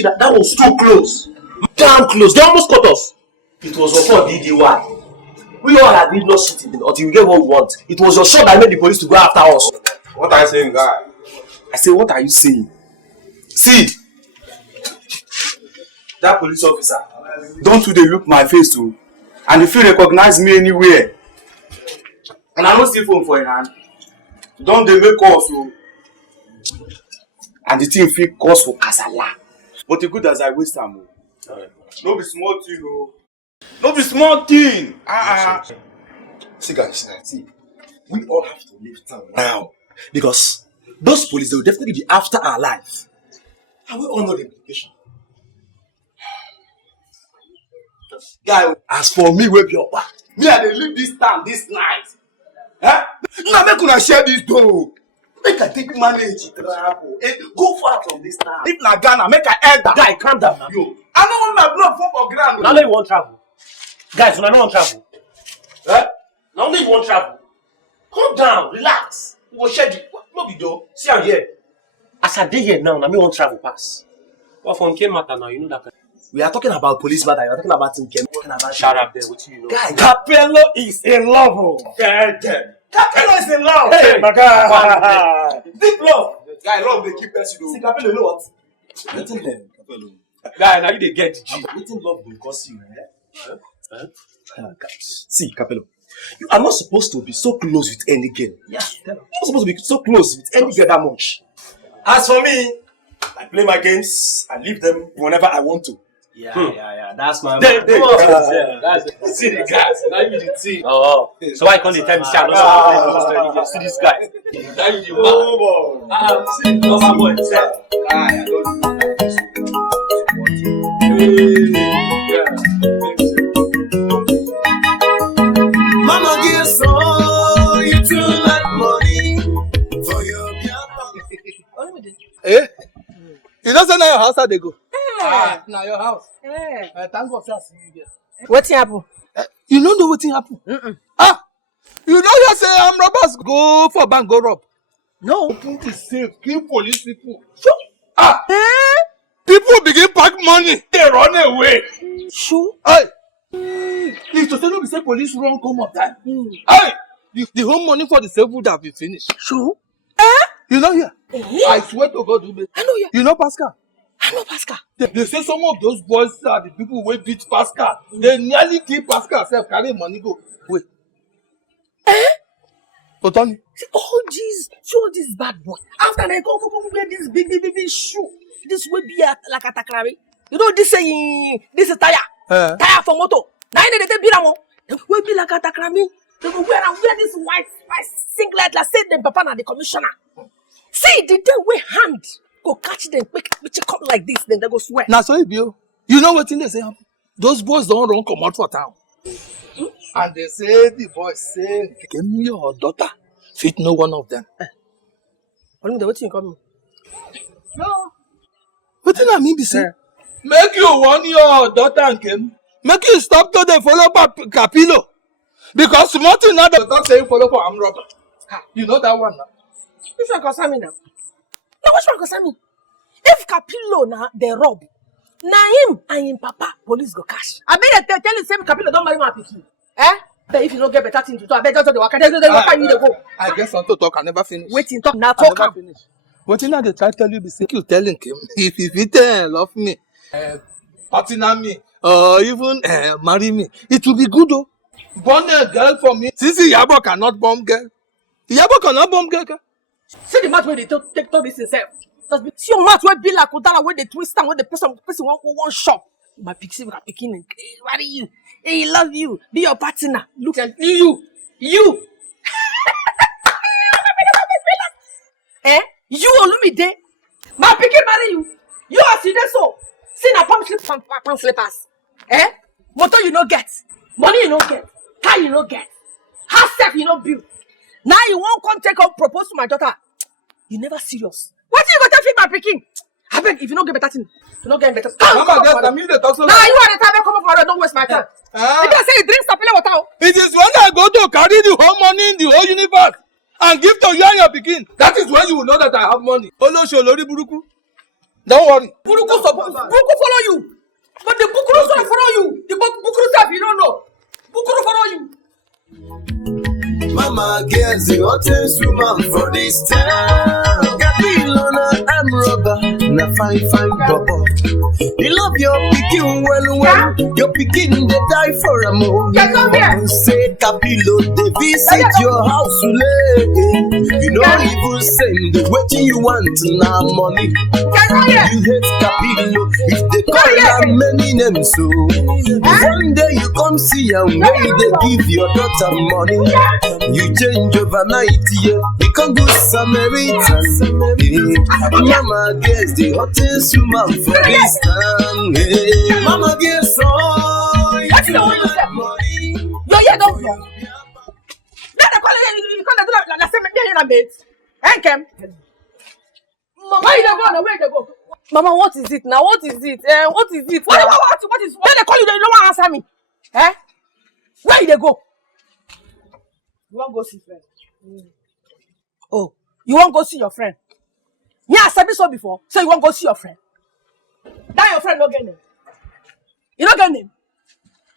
see that? That was too close. Damn close. They almost caught us. It was your fault, DDY. We all agreed not shooting until we get what we want. It was your shot that made the police to go after us. What are you saying, guy? I say, what are you saying? See, that police officer, don't do they look my face too. And if you recognize me anywhere, and I don't see phone for your hand, don't they make calls so. And the thing feel cause for Kasala. But the good as I waste time. No be small thing, no. No be small thing. See guys, see, we all have to leave town now. Because those police, they will definitely be after our life. And we all know the implication. Guy, as for me, we be up. Me, I dey leave this town this night. Huh? Now make una share this door. Make I take manage travel. Go far from this town. If na Ghana, make I head that. Guy, calm down now. Yo, I don't want my blood fall for ground. Now you want travel. Guys, when I don't want travel. Eh? Now you want travel. Calm down, relax. We will share the. What be do? See I'm here. As I dey here now, I want travel pass. But from K matter now, you know that. We are talking about police matter. You are talking about Tinkem. Talking about. Shut up there. What you know? Guy, Capello is in love. Capello is in love. Hey, my guy. Deep love. Guy, love they keep us. See, Capello, you know what? Waiting there, Capello. Guy, now you dey get G. Waiting love will cost you, Guys, see, Capello. You are not supposed to be so close with any girl. Yeah, you're not supposed to be so close with any girl that much. As for me, I play my games. I leave them whenever I want to. Yeah. That's my. That's See the guys. Now you the team. Oh. So why can't they tell me? See, I'm not see this guy. Now you the man. See, no my boy. I Mama gives so you too like money for your Eh? You don't say now your house how they go. Now your house. Thank God for seeing you there. What's happen? You don't know what happen. You know you say robbers go for bank go rob. No. Put it safe, keep police people. People begin pack money, they run away. Sure. Hey, if to say no be say police run come on time. Hey, the whole money for the safe would have been finished. Sure. You know here? I swear to God, I know you. You know Pascal? I know Pascal. They say some of those boys are the people who beat Pascal. They nearly kill Pascal self, carry money go. Wait. Otoni. Oh jeez, show this bad boy. After they go wear this big shoe. This will be like a takrari. You know this is tire. Tire for motor. Now they beat them. Will be like a takrami. They go wear this white singlet like say them papa na the commissioner. See the day we hand go catch them quick come like this, then they go swear. Now so you know what thing they say happen? Those boys don't run come out for town. And they say the boys say, give me your daughter. Fit no one of them. What you come? No. What did I mean be say? Make you want your daughter and Kim. Make you stop to the follow Capillo. Because small thing now the doctor say you follow for arm robber. You know that one now. Which one concern me now? Now which one concern me? If Capillo now they rob, now him and him papa police go cash. I mean they tell you same Capillo don't marry my pikin. But if you don't get better thing to do, I bet just the work. They go. I guess on to talk I never finish. Waiting talk now talk. What you know they try to tell you be say you telling him if you love me, partner me, or even marry me, it will be good though. Born a girl for me. Sisi Yabo cannot bomb girl. Yabo cannot bomb girl. See the match where they take this himself. See your match where be like Odala where they twist and where the person one shop. My pixie we are picking and what are you? Hey, he love you. Be your partner. Look at you. You. You Olumide. My picking marry you. You are see so. See na palm slippers. Motor you no get. Money you no get. Car you no get. House self you no build. Now you won't come take up propose to my daughter. You never serious. What you go tell fit my picking? I beg if you don't get better thing, you don't get better. Mama, just I mean the talk so. Now you are the time come up for don't waste my time. If I say you drink stapile water. It is when I go to carry the whole money in the whole universe and give to you and your pikin. That is when you will know that I have money. Olosho lori buruku. Don't worry. Buruku follow you. But the Bukuru don't follow you. The Bukuru stuff you don't know. Bukuru follow you. Mama girls, the hottest woman for this town. Gabilona, I'm rubber, na fine bubble. You love your picking well. Your picking they die for a moment. Say Capillo, they visit your house You know even send what you want now money. You hate Capillo, if they call them many names so. One day you come see and where they give your daughter money. You change overnight, yeah. Become good Samaritan. Mama gets the hottest woman for this time. Mama gets all you like money. Yo, yeah, don't go. Let the call you come to do the same thing in a bit. Hey, Kem. Where you go? Where you go? Mama, what is it now? What is it? What is it? What is? When they call you, they don't want to answer me. Eh? Where you go? You want to go see friend? Oh, you want to go see your friend? Yeah, I said this one before. So you want to go see your friend? That your friend no get name. You don't get name.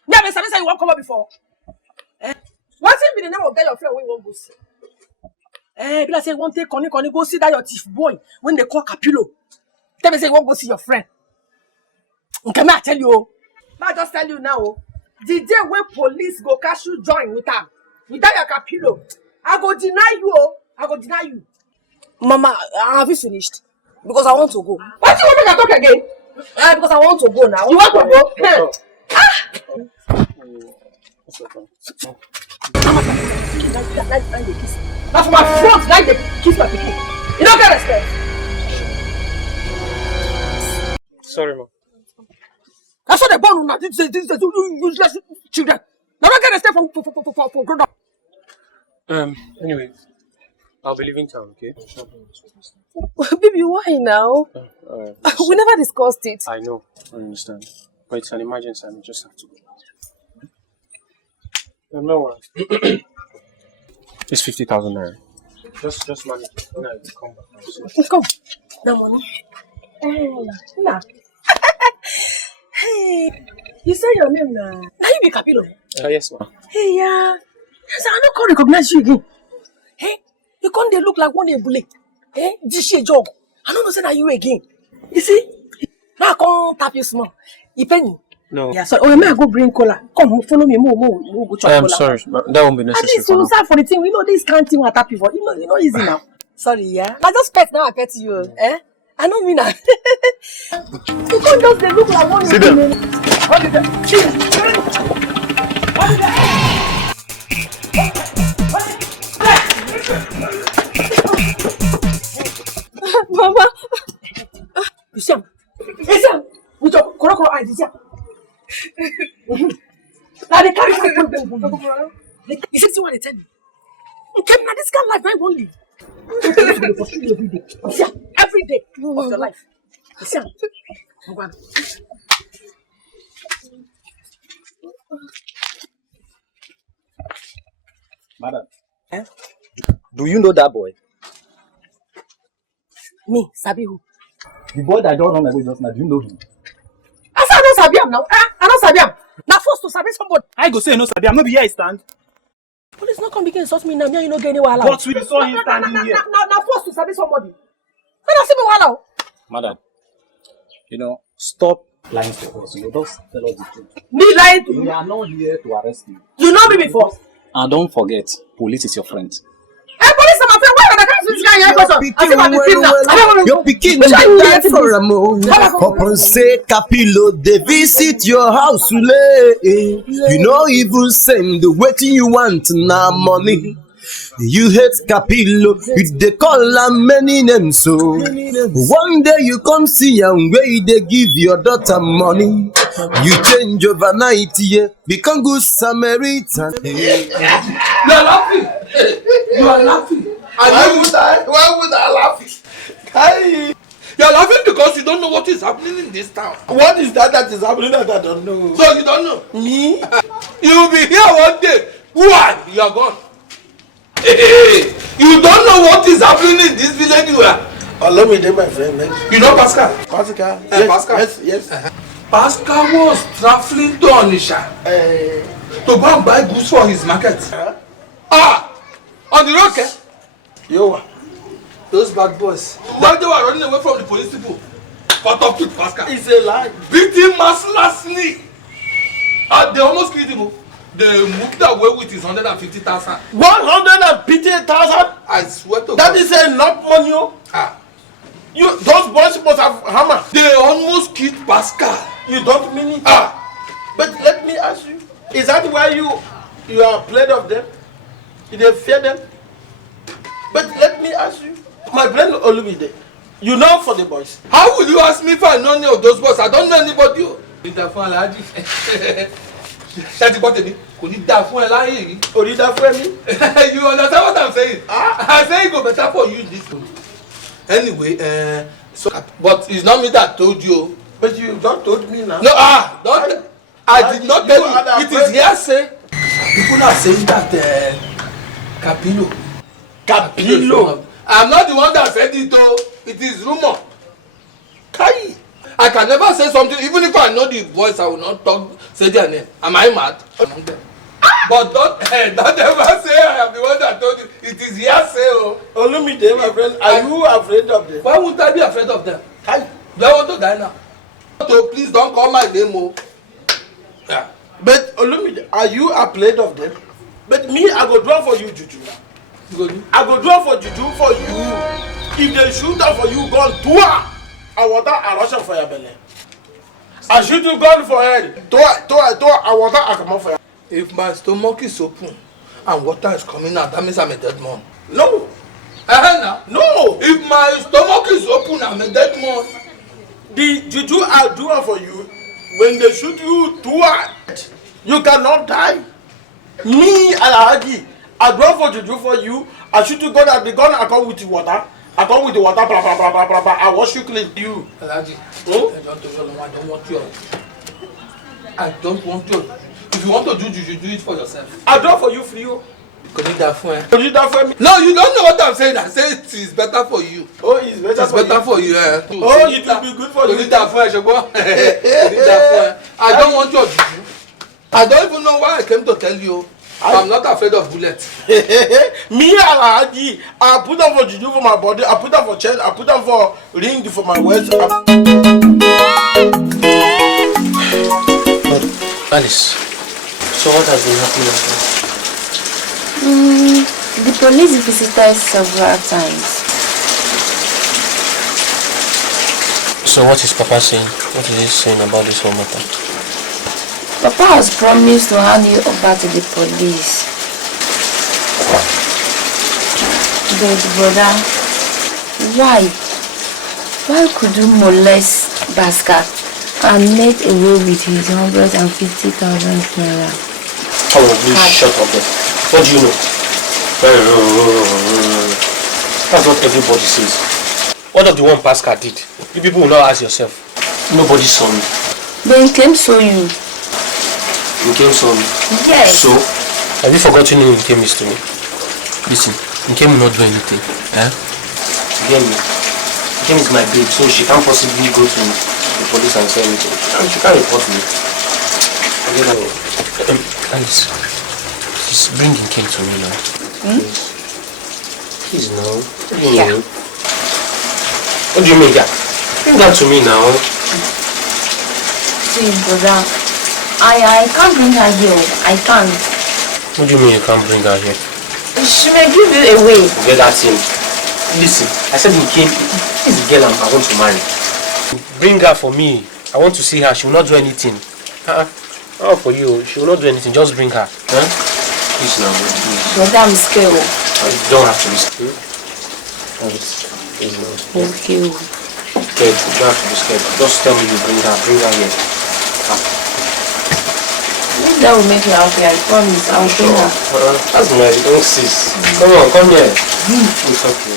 Yeah, but somebody say you want to come up before. What's it be the name of that your friend when you want to go see? People say you want to take Connie go see that your thief boy when they call Capillo. Tell me say you want to go see your friend. Okay, I tell you. I just tell you now. The day when police go catch you join with them. Without your Capillo, I go deny you. I go deny you. Mama, have you finished? Because I want to go. What do you want me to talk again? Because I want to go now. You want to go? Like the kiss. That's my front. Like the kiss my pikin. You don't get respect. Sorry, Mom. That's what they born now. This useless children. Now don't get respect for grown up. Anyway, I'll be leaving town, okay? Baby, why now? We never discussed it. I know, I understand. But it's an emergency and I just have to go. No one. It's 50,000 naira. Just manage it when I come back. Come. No money. Nah. Hey, you say your name now. Now you be Capillo. Yes, ma'am. Hey, yeah. Yes, I don't recognize you again. Hey, you can't they look like one day bullet. Hey, this shit job. I don't know say that you again. You see? Now I can't tap you small. You penny. No. Yeah, so may I go bring cola? Come, follow me. More go chop cola. I'm sorry, that won't be necessary. At least you start for the thing. We know this can't thing what tap you for. You know easy now. Sorry, yeah. I just pet now. I pet you. Eh? I don't mean that. You can't just they look like one. Sit down. What is that? What is that? Mama, you see him? With your corocoro eyes, you see him? Now they carry my you see what they tell me? Okay, now this kind of life I won't live. You see him? Every day of your life. You see him? Madam, do you know that boy? Me, Sabi who? The boy that don't run away just now, do you know him? I said I don't Sabi him now. I don't Sabi him. Now forced to Sabi somebody. I go say no Sabi, I'm not be here I stand. Police not come begin insult me now. Me, you no get any wahala. But we saw him standing here. Now forced to Sabi somebody. When I see me wahala. Madam, stop lying to us. Just tell us the truth. Me lying to you? We are not here to arrest you. You know me before. And don't forget, police is your friend. Hey, police, I'm afraid. Why are the guys with this guy? Your pikin dey die for a moment. Upon say Capillo, they visit your house. You know even send wetin you want now money. You hate Capillo, they call am many names so. One day you come see am where they give your daughter money. You change overnight, yeah, become good Samaritan. You are laughing. You are laughing. Why would I laugh? Hey. You are laughing because you don't know what is happening in this town. What is that is happening that I don't know? So you don't know? Me? You will be here one day. Why? You are gone. Hey. You don't know what is happening in this village. Allow me there, my friend. You know Pascal? Pascal? Yes, Pascal. Yes. Pascal was traveling to Onisha to go and buy goods for his market. On the road, eh? Yo. Those bad boys. While they were running away from the police people, caught up with Pascal. It's a lie. Beat him mercilessly. They almost killed him. They moved away with his 150,000. 150,000? I swear to God. That is enough money. Those boys must have hammer. They almost killed Pascal. You don't mean it? But let me ask you, is that why you are afraid of them? You fear them? But let me ask you, my friend Olumide, you know for the boys. How will you ask me if I know any of those boys? I don't know anybody. Ṣé gbọ́ tèmi kò ní dáa fún ẹ láyé yìí. Kò ní dáa fún mi. You understand what I'm saying? I say it go better for you in this story. Anyway, so but it's not me that told you. But you don't told me now. No, don't. I did not tell you. It is hearsay. People are saying that Capillo. I'm not the one that said it though. It is rumor. Kai. I can never say something, even if I know the voice, I will not say their name. Am I mad? But don't ever say I am the one that told you. It is hearsay. Olumide, my friend, are you afraid of them? Why would I be afraid of them? Hi. Do I want to die now? So please don't call my name. Yeah. But Olumide, are you afraid of them? But me, I go draw for you, Juju. I go draw for Juju for you. If they shoot out for you, gun to her. I want that a rush for your belly. I shoot you gun for head. I want that a come for you. If my stomach is open and water is coming out, that means I'm a dead man. No. No. If my stomach is open, I'm a dead man. The Juju I do it for you. When they shoot you to her, you cannot die. Me, Alhaji, I draw for Juju for you. I shoot you gun at the gun. I come with the water. I come with the water, blah, blah, blah, blah, blah, blah. I wash you clean. You. Alhaji, I don't want you. I don't want you. If you want to do juju, do it for yourself. I draw for you free. Could you that for me? Could you that for me? No, you don't know what I'm saying. I say it is better for you. Oh, it's better for you. Yeah. Oh, it will be good for you. I don't want your juju. I don't even know why I came to tell you. I'm not afraid of bullets. Me, Alhaji, I put them for juju for my body. I put them for chain. I put them for ring for my waist. Alice, so what has been happening at home? The police visited several times. So what is Papa saying? What is he saying about this whole matter? Papa has promised to hand you over to the police. But brother, why could you molest Pascal and make away with his 150,000 naira? Come on, please shut up there. What do you know? That's what everybody says. What of the one Pascal did? You people will not ask yourself. Nobody saw me. Then Nkem saw you. Nkem saw me? Yes. So, have you forgotten who Nkem is to me? Listen, Nkem will not do anything. Nkem is my babe, so she can't possibly go to the police and say anything. She can't report me. Alice, please bring Nkem to me now. Please now. What do you mean? What do you mean, yeah? Bring that to me now. See, brother, I can't bring her here. I can't. What do you mean you can't bring her here? She may give you away. Get that in. Listen, I said Nkem is the girl I want to marry. Bring her for me. I want to see her. She will not do anything. Oh, for you. She will not do anything. Just bring her. Please now, please. Brother, I'm scared. You don't have to be scared. Please now. Okay. Okay, you don't have to be scared. Just tell me you bring her. Bring her here. If that will make you happy, I promise I'll bring her. That's nice. Don't cease. Come on, come here. It's okay,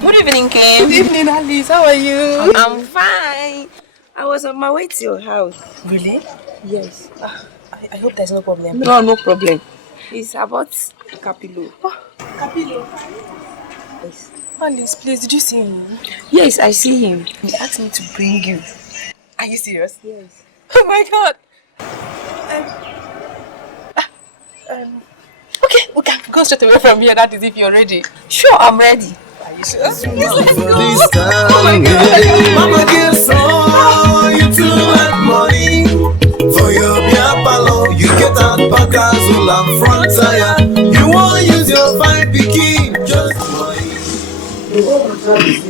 Good evening, Kim. Good evening, Alice. How are you? I'm fine. I was on my way to your house. Really? Yes. I hope there's no problem. No problem. It's about Capillo. Capillo? Yes. Alice, please, did you see him? Yes, I see him. He asked me to bring you. Are you serious? Yes. Oh my God. Okay, we can go straight away from here. That is if you're ready. Sure, I'm ready. Are you sure? This time, oh my God. Mama gives all you to like money. For your biapalo, you get out back as well and front tire. You won't use your fine picking, just money. The whole matter is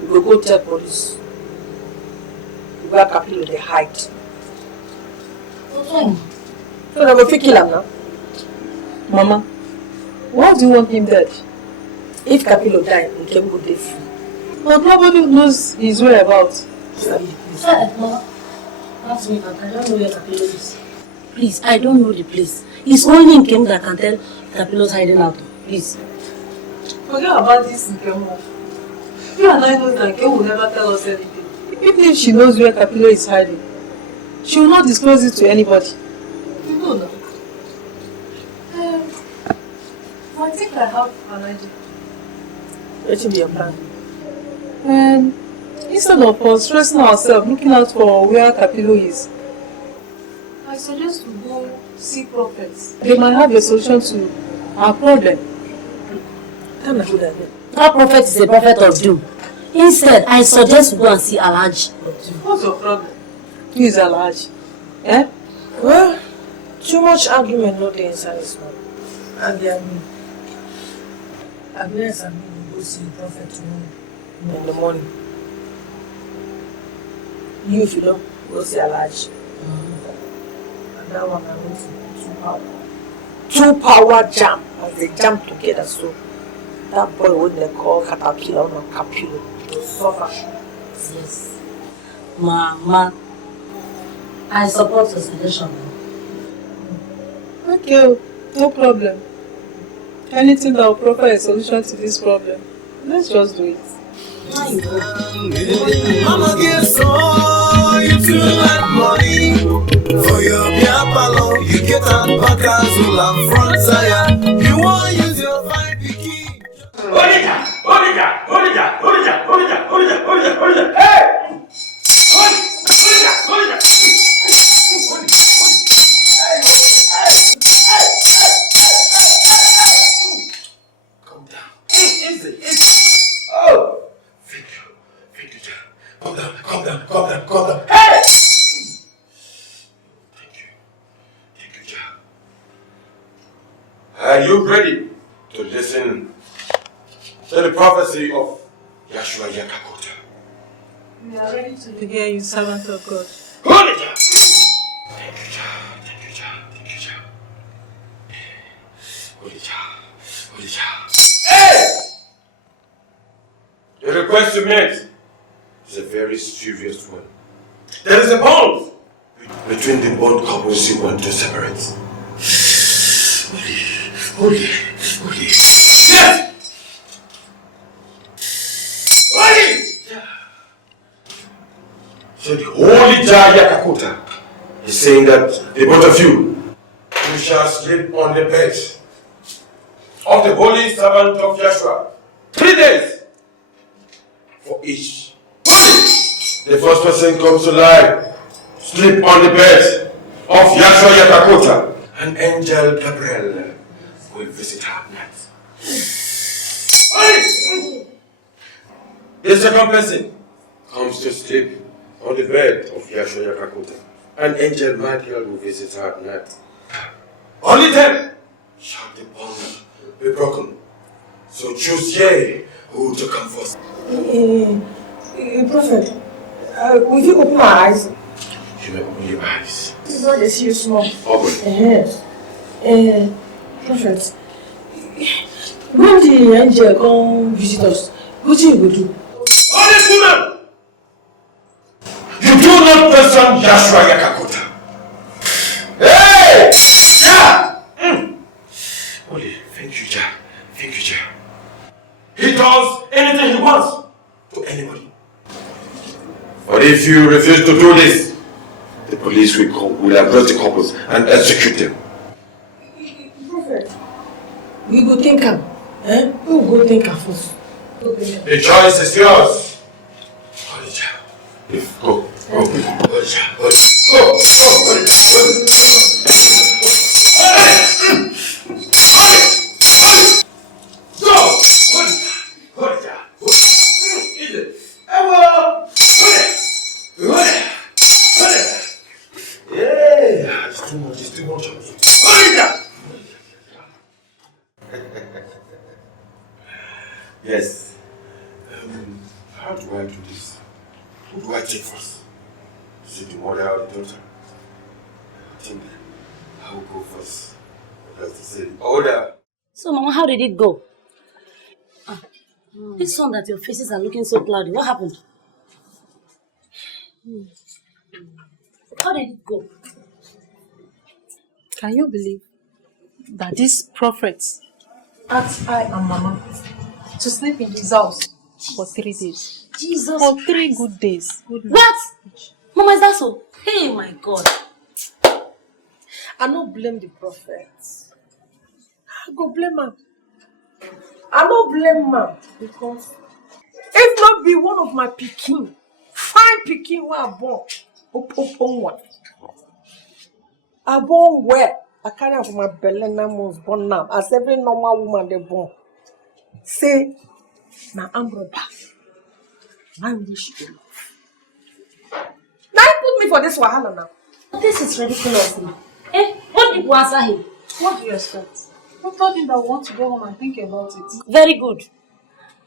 we will go tell police where Capillo they hide. So they will kill him now. Mama, why do you want him dead? If Capillo die, he can go dead free. But nobody knows his whereabouts. Mama, that's me, I don't know where Capillo is. Please, I don't know the place. It's only in Kem that can tell Capillo's hiding out. Please. Forget about this, Nkemo. You and I know that Kem will never tell us anything. Even if she knows where Capillo is hiding, she will not disclose it to anybody. You know that. I think I have an idea. What should be your plan? Instead of us stressing ourselves looking out for where Capillo is, I suggest we go see prophets. They might have a solution to our problem. I'm not good at it. That prophet is a prophet of doom. Instead, I suggest we go and see Alhaji. What's your problem? Who is Alhaji? Eh? Well, too much argument not the inside this one. And Agnes and me will go see the prophet tomorrow in the morning. You, if you don't, go see Alhaji. And that one I'm going to 2 power jam as they jam together. So that boy what they call Caterpillar or Capillo will suffer. Yes. Mama, I support your suggestion. Okay, no problem. Anything that will provide a solution to this problem, let's just do it. Mama gives all you to like money. For your biapalo, you get out back as well and front tire. You won't use your fine picking. Hey! Calm down. Easy. Oh! Thank you, Jack. Calm down. Hey! Thank you, Jack. Are you ready to listen to the prophecy of Yashua Yakakota? We are ready to hear you, servant of God. Hold it, Jack. Thank you, Jack. Hold it, Jack. Hey! The request you made is a very serious one. There is a bond between the both couples you want to separate. Holy. Yes! Holy! So the Holy Jah Yakakota is saying that the both of you shall sleep on the bed of the holy servant of Joshua 3 days for each. The first person comes to lie, sleep on the bed of Yashua Yakakota, and angel Gabriel will visit her at night. The second person comes to sleep on the bed of Yashua Yakakota, and angel Michael will visit her at night. Only then shall the bond be broken. So choose ye who to come first. Prophet, will you open my eyes? You may open your eyes. This is not a serious one. Open. Prophet, when the angel come visit us, what do you go do? Honest woman! You do not question Yashua Yakakota. Hey! Yeah! Holy, thank you, Jah. He does anything he wants to anybody. if you refuse to do this, the police will arrest the couples and execute them. Prophet, we go think am. We go think am first. The choice is yours. Go. It's too much. Yes. How do I do this? Who do I take first? Is it the mother or the daughter? I think I will go first. Just to say, order. So, Mama, how did it go? This one that your faces are looking so cloudy. What happened? How did it go? Can you believe that these prophets asked I and Mama to sleep in his house for 3 days? Jesus For 3 Christ. good days. What? Mama, is that so? Hey, my God. I no blame the prophets. I go blame am. I no blame am because if not be one of my pikin, fine pikin wey I born, open one. I born where? I carry am for my belle 9 months born now. As every normal woman they born. Say, na amroba. Why will she go? Now you put me for this wahala now. This is ridiculous now. Eh? What did you answer him? What do you expect? I told him that we want to go home and think about it. Very good.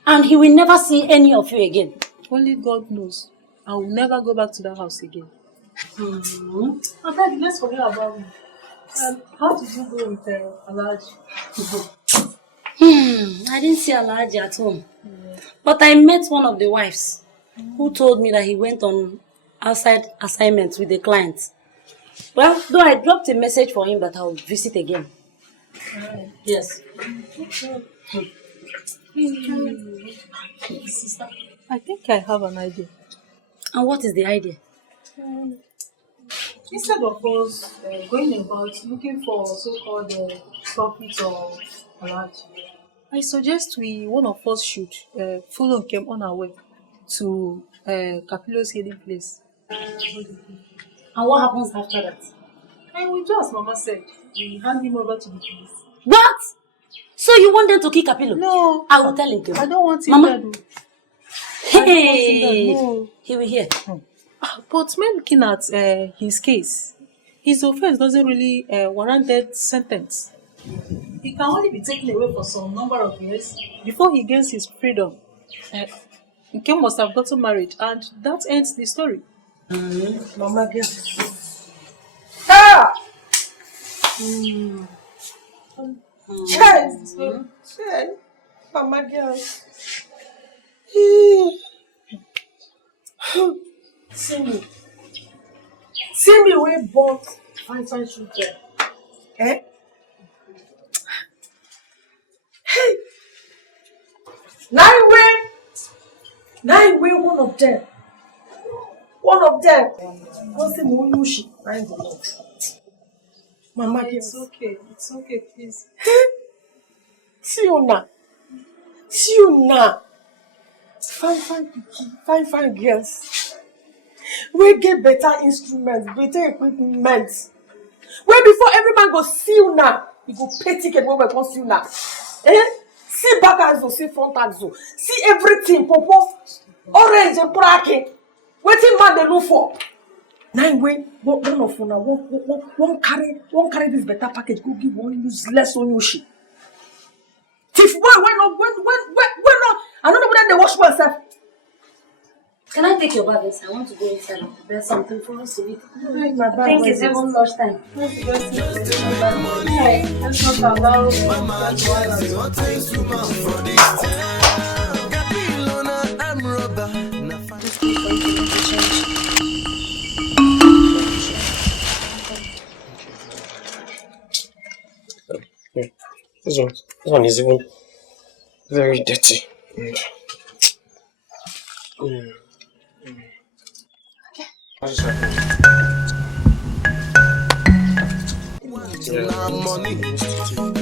And he will never see any of you again. Only God knows. I will never go back to that house again. Okay, let's forget about me. How did you go with Alaji? I didn't see Alaji at home. But I met one of the wives who told me that he went on outside assignments with the clients. Well, though I dropped a message for him that I will visit again. Yes. Sister, I think I have an idea. And what is the idea? Instead of us going about looking for so-called profit or Alaji, I suggest one of us should follow Nkem on our way to Kapilo's hidden place. And what happens after that? And we do as Mama said. We hand him over to the police. What? So you want them to kill Kapilo? No. I will tell him to. I don't want him Mama. dead. Hey. No. He will hear. But when looking at his case, his offense doesn't really warrant death sentence. He can only be taken away for some number of years before he gains his freedom. Nkem must have gotten married, and that ends the story. Mama girl. Ah! Child. Mama girl. See me. See me wey born fine children. Eh? Hey! Now way one of them. Don't say no Yushi. Mama girl. It's okay, please. See you now. Fine girls. We get better instruments, better equipment. Where before every man go see you now, you go pay ticket when we go see you now. See back axle, see front axle, see everything, popo, orange and black. Wetin man they look for? Now way one of una won't carry this better package. Go give one useless Onyushi. Thief boy, when not? I don't know whether they wash myself. Can I take your bags? I want to go inside and prepare something for us to eat. I think it's even lunchtime. Let's not allow This one is even very dirty. Money.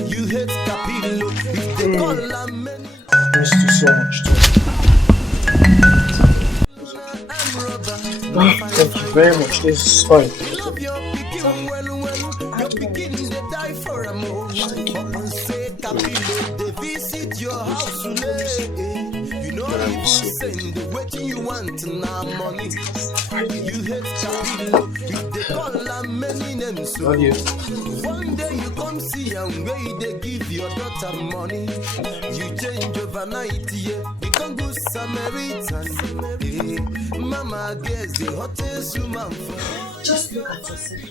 You hate Capillo. If they call many. I missed you so much too. Thank you very much. This is fine. You want now money. You hate Capillo. If they call many names. Love you. One day you come see and where they give your daughter money. You change overnight, yeah. Become good Samaritan. Yeah. Mama gets the hottest woman for. Just look at yourself.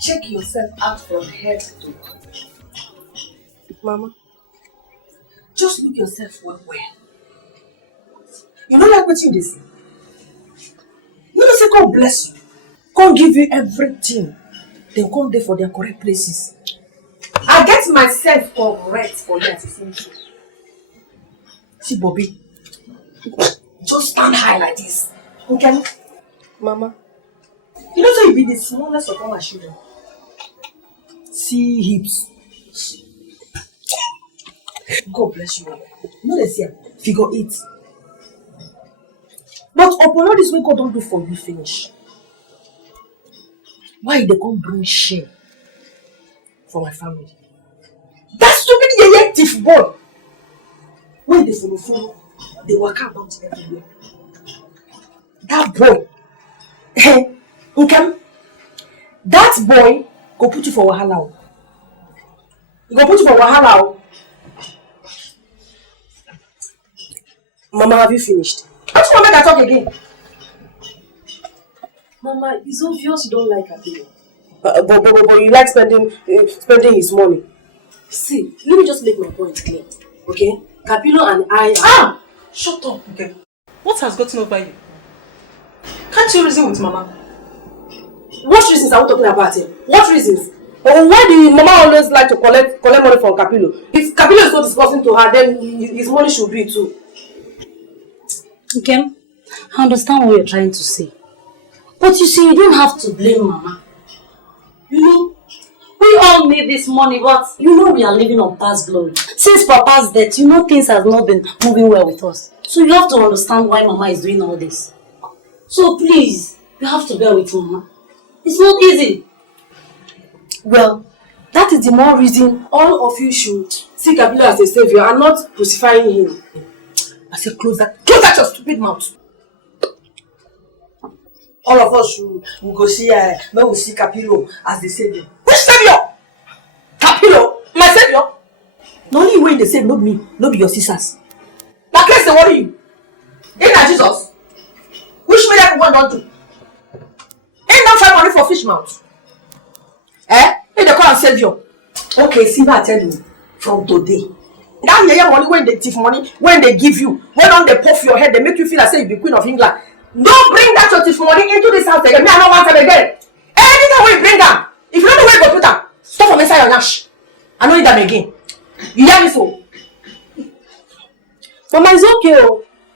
Check yourself out from head to toe. Mama, just look yourself well. You know like what you did? You know say God bless you. God give you everything. Then come there for their correct places. I get myself correct for that. See Bobby, just stand high like this. Okay? Mama, you know so you be the smallest of all my children. See hips. God bless you. You know they say figure 8. But upon all this way God don't do for you finish. Why they can't bring shame for my family? That stupid yeye thief boy. When they follow, they walk about everywhere. That boy, okay? That boy go put you for wahala. He go put you for wahala. Mama, have you finished? Don't you want me to talk again? Mama, it's obvious you don't like Capillo. But you like spending his money. See, let me just make my point clear. Okay? Capillo and I. Shut up, okay? What has gotten over you? Can't you reason with Mama? What reasons are we talking about here? What reasons? Why do Mama always like to collect money from Capillo? If Capillo is not discussing to her, then his money should be too. Okay, I understand what you're trying to say. But you see, you don't have to blame Mama. You know, we all need this money, but you know we are living on past glory. Since Papa's death, you know things have not been moving well with us. So you have to understand why Mama is doing all this. So please, you have to bear with Mama. It's not easy. Well, that is the more reason all of you should see Capillo as a savior and not crucifying him. I say close that your stupid mouth. All of us should go see when we see Capillo as the savior. Which savior? Capillo? My savior? The only way they save, not me, not be your sisters. That case they worry you. Ain't that Jesus? Which miracle one don't do? Ain't not find money for fish mouth. Ain't they call him savior? Okay, see what I tell you from today. That yaya money when they thief money, when they give you, when on they puff your head, they make you feel as if you be Queen of England. Don't bring that your thief money into this house again. Me, I don't want them again. Anything we bring them, if you don't know where you go put them, stop from inside your nash. I don't need them again. You hear me so? Mama, it's okay.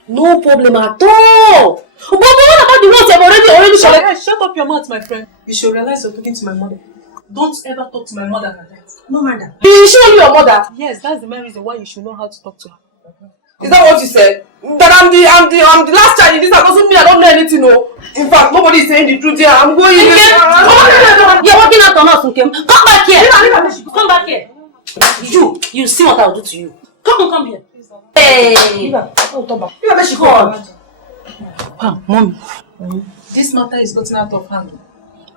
No problem at all. But what about the ones you've already collected? Shut up your mouth, my friend. You should realize you're talking to my mother. Don't ever talk to my mother like that. No, madam. Is she only your mother? Yes, that's the main reason why you should know how to talk to her. Is that what you said? That I'm the last child in this house doesn't mean I don't know anything, no. In fact, nobody is saying the truth here. I'm going in. You're working out on us, Nkem. Come back here. Come back here. You see what I'll do to you. Come here. Hey. Come, Mommy. This matter is gotten out of hand.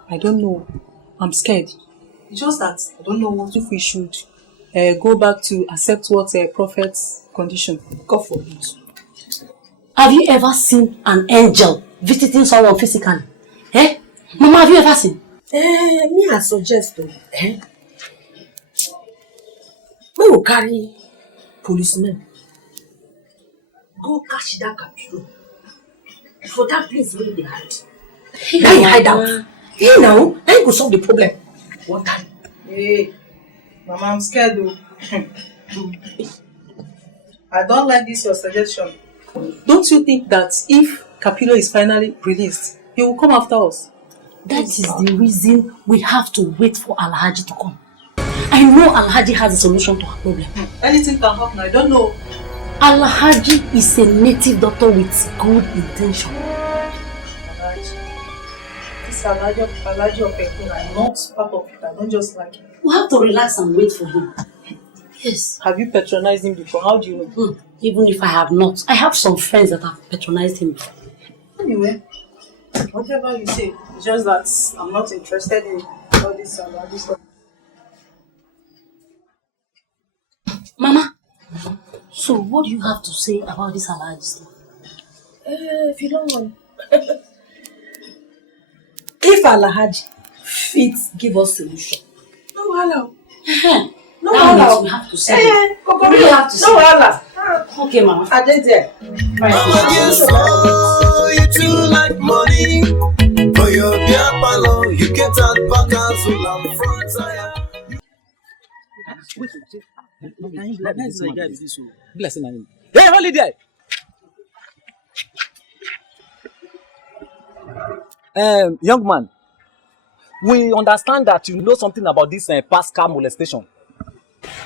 I don't know. I'm scared. It's just that I don't know what if we should go back to accept what prophet's condition. God forbid. Have you ever seen an angel visiting someone physically? Eh? Mama, have you ever seen? Me, I suggest though. We will carry policemen. Go catch that Capillo. For that place where they hide. Now you hide out. Hey now, I go solve the problem. One time. Hey, Mama, I'm scared though. I don't like this your suggestion. Don't you think that if Capillo is finally released, he will come after us. That is the reason we have to wait for Alhaji to come. I know Alhaji has a solution to our problem. Anything can happen, I don't know. Alhaji is a native doctor with good intention. This Alhaji of Ekun, I'm not part of it. I don't just like him. We have to relax and wait for him. Yes. Have you patronized him before? How do you know? Even if I have not, I have some friends that have patronized him before. Anyway, whatever you say, it's just that I'm not interested in all this Alhaji stuff. Mama, so what do you have to say about this Alhaji stuff? If you don't want. If Alhaji fits give us solution. No wahala. No wahala. We have to say. We have to say. No wahala. Okay, Mama. I did there. Mama, yes, oh, you too like money. For your beer parlor, you get out back and so I'm front tire. Hey, holiday! Young man, we understand that you know something about this Pascal molestation.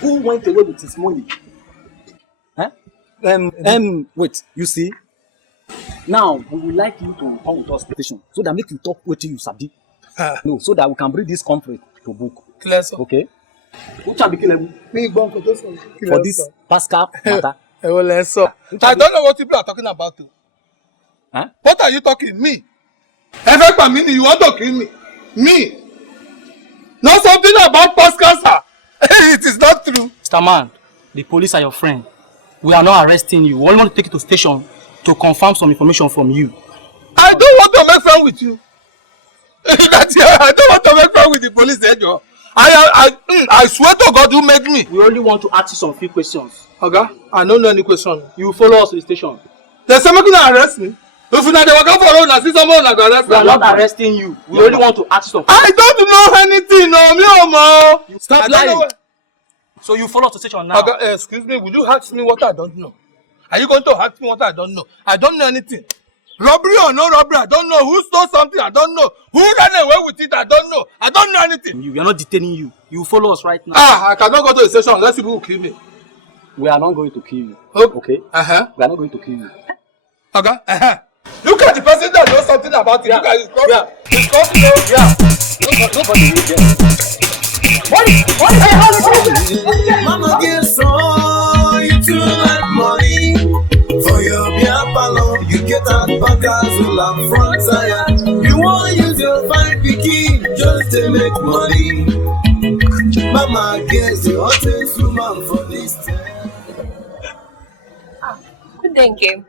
Who went away with his money? Huh? Wait, you see? Now, we would like you to come with us to the station so that make you talk what you sabi. No, so that we can bring this conflict to book. Okay? Who can be killable? For this Pascal matter. I don't know what people are talking about. Huh? What are you talking? Me? You want to kill me? Me? Know something about Pascal, sir? It is not true. Mr. Man, the police are your friend. We are not arresting you. We only want to take you to station to confirm some information from you. I don't want to make friends with you. I don't want to make friends with the police. I swear to God, you make me. We only want to ask you some few questions. Okay? I don't know any question. You follow us to the station. There's someone going to arrest me. If you not they will follow us, see someone going to arrest me. We are not arresting you. We only want to ask you some I don't know anything. No, me, Stop lying. So you follow us to the station now. Okay, excuse me, will you ask me what I don't know? Are you going to ask me what I don't know? I don't know anything. Robbery or no robbery, I don't know. Who stole something, I don't know. Who ran away with it, I don't know. I don't know anything. We are not detaining you. You follow us right now. I cannot go to the station unless people will kill me. We are not going to kill you. Okay? We are not going to kill you. Okay? Look at the person that knows something about it. Look at his coffee. His coffee, Nobody will get it. Mama, guess all you too like money. For your beer parlor, you get out back as well and front tire. You want use your fine pikin just to make money. Mama, guess the hottest woman for this time. Thank you.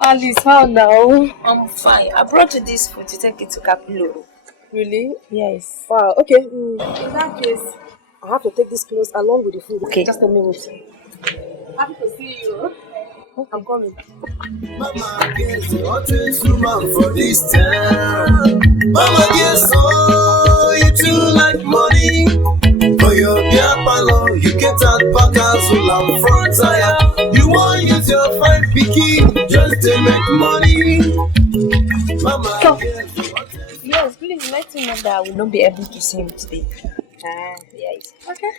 Alice, how now? I'm fine. I brought you this food to take it to Capillo. Really? Yes. Wow, okay. In that case, I have to take this clothes along with the food. Okay. Just a minute. Happy to see you. I'm coming. Mama, guess the hottest woman for this town. Mama, guess all you too like money. For your beer parlor, you get out back as well and front tire. You want use your fine pikin just to make money. Mama, guess the hottest. Yes, please let him know that I will not be able to see him today. Yes. Okay.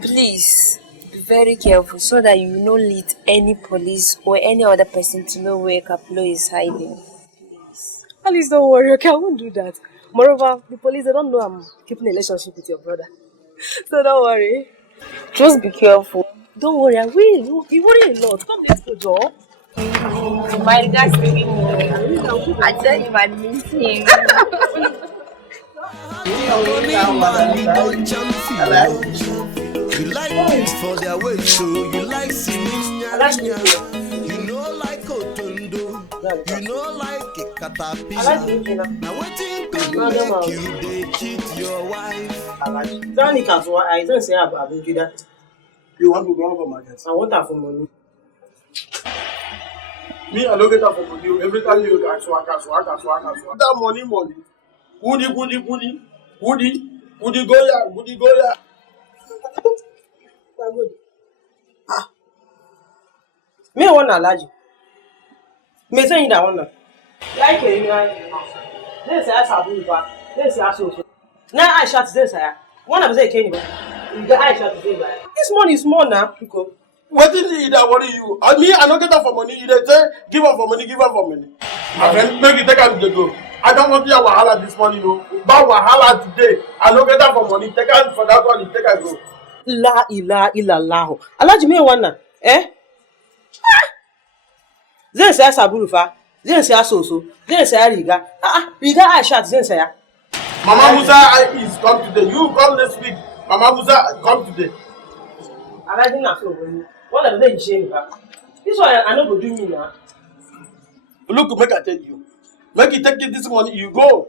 Please be very careful so that you will not lead any police or any other person to know where Capillo is hiding. Please. Alice, don't worry, okay? I won't do that. Moreover, the police, they don't know I'm keeping a relationship with your brother. So don't worry. Just be careful. Don't worry, I will. You worry a lot. Come, let's go, Joe. My regards to him. I tell you, I miss him. You like things for their way, so you like singing. You know, like Otondo. You know, like a caterpillar. Now, what you do make you they cheat your wife? I don't say I've been that. You want to go for my guys? I want that for money. Me, I don't get that for money. Every time you go, swag. That money. Goody, go ya. Me, I want Alhaji. Me, say you that one. Like this is Abuja. This is Aso. Now I shot this. One of them came. I shot this. This money is more now. What did you that worry you? I mean, I don't get that for money. You say, give up for money, give up for money. My friend, make it take out the go. I don't want your wahala this money, no. But wahala today, I don't get that for money. Take out for that one, take out go. La ilaha illallah. Allah Jimmy one eh? Then say Saburufa. Then say Asoso. Then say Riga. Riga I shot. Then say. Mama Musa is come today. You come next week. Mama Musa come today. I didn't have to. What are they saying? This one I know go do me now. Look, make I tell you. Make you take this money. You go.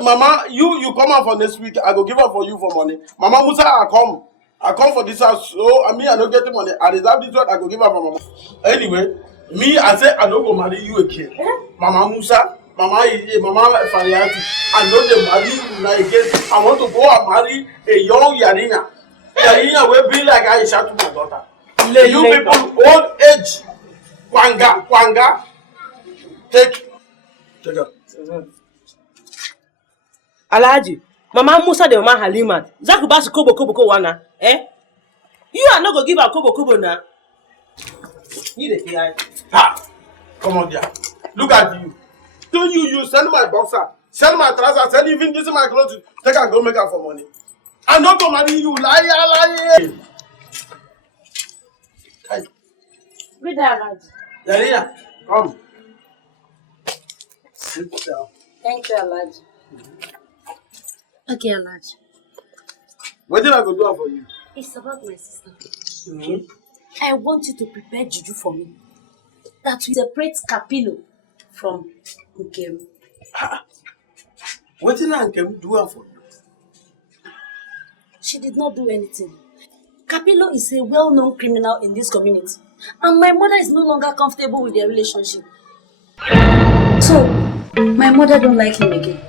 Mama, you come out for next week. I go give up for you for money. Mama Musa, I come for this house. So I mean, I don't get the money. I reserve this one. I go give up for Mama. Anyway, me I say I don't go marry you again. Mama Musa, Mama Fariati. I know they marry you again. I want to go and marry a young Yarina. Yarina will be like Aisha to my daughter. You people old age. Kwanga. Take her. Alhaji, Mama Musa de Mama Halima. Zakubas kobo wana. You are not going to give a kobo now. You the guy. Come on there. Look at you. Don't you send my boxer, send my trouser, send even this my clothes. Take and go make her for money. I'm not going to marry you. Liar. Good day, Alhaji. Yarina, come. Sit down. Thank you, Alhaji. Okay, Alhaji. What did I go do for you? It's about my sister. I want you to prepare juju for me. That will separate Capillo from Nkem. What did Nkem do for you? She did not do anything. Capillo is a well-known criminal in this community. And my mother is no longer comfortable with their relationship. So, my mother don't like him again.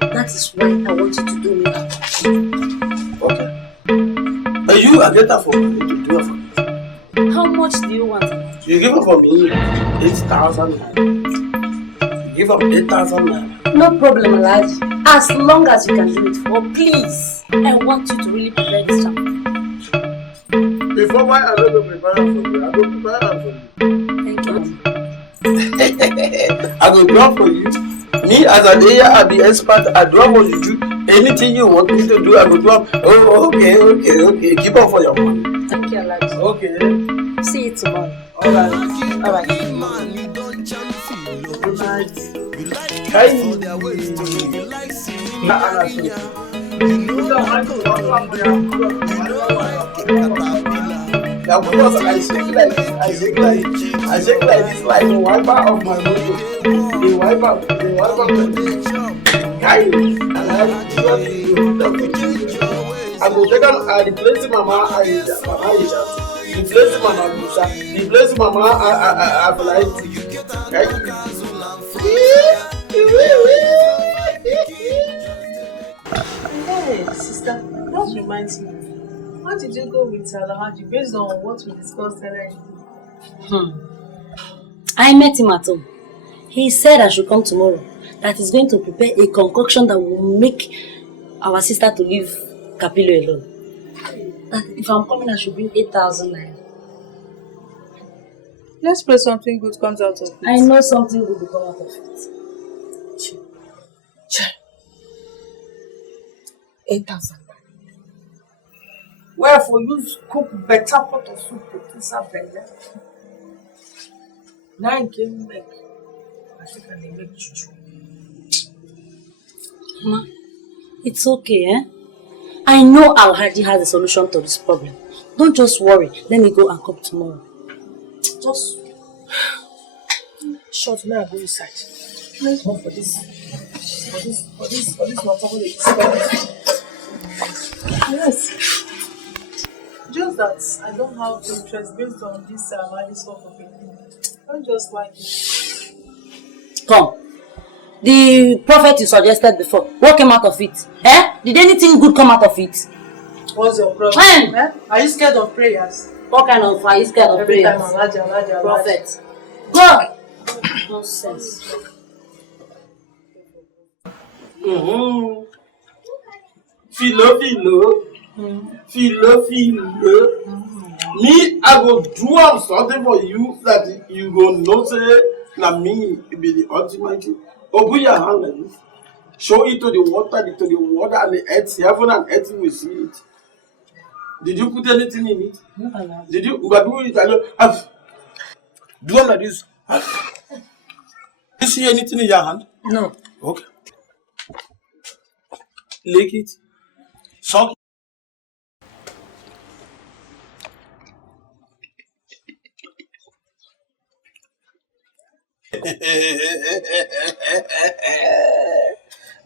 That is why I want you to do me that. Okay. But you are getting for me to do it for me. How much do you want? You give it for me 8,000 naira. You give up 8,000 naira. No problem, Alhaji. As long as you can do it for, please. I want you to really prepare this job. Before why I don't prepare for you, I don't prepare for you. Thank you. I will draw for you. Me as a day, I be expert. I draw what you do. Anything you want me to do, I will draw. Oh, okay. Keep on for your money. Thank you, Alhaji. Okay. See you tomorrow. Alright. Good night. Hey. I shake like this, like the wiper of my motor. The wiper. Guys, I go take on replace Mama Aisha, replace Mama Musa, replace Mama Aflaiti. Hey, sister, that reminds me. Why did you go with Alhaji based on what we discussed earlier? I met him at home. He said I should come tomorrow. That he's going to prepare a concoction that will make our sister to leave Capillo alone. That if I'm coming, I should bring 8,000 naira. Let's pray something good comes out of it. I know something good will come out of it. 8,000. Wherefore you cook better pot of soup to this affair. Now I can make. I think I can make juju. Ma, it's okay, eh? I know Alhaji has a solution to this problem. Don't just worry. Let me go and come tomorrow. Just short now. Go inside. Let's go for this water. Yes. Just that I don't have interest based on this sort of thing. I don't just like it. Come. The prophet you suggested before, what came out of it? Eh? Did anything good come out of it? What's your problem? Eh? Are you scared of prayers? What kind of are you scared of Every prayers? time Alhaji. Prophet. Go! Nonsense. Philo. Me, I go do something for you that you go know say na me be the ultimate. Open your hand like this. Show it to the water, and the earth, heaven and earth will see it. Did you put anything in it? No. Did you? But do it alone. Do one like this. You see anything in your hand? No. Okay. Lick it. Suck.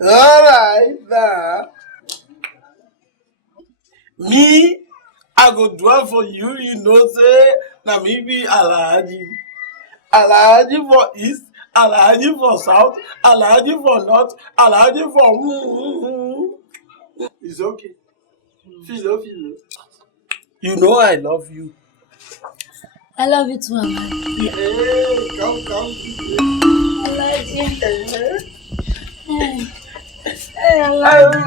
Alright now. Me, I go dwell for you, you know, say, na me be Alhaji. Alhaji for east, Alhaji for south, Alhaji for north, Alhaji for It's okay. Feel. You know I love you. I love you too, Alhaji. Hey, come. Alhaji. Hey, I love you.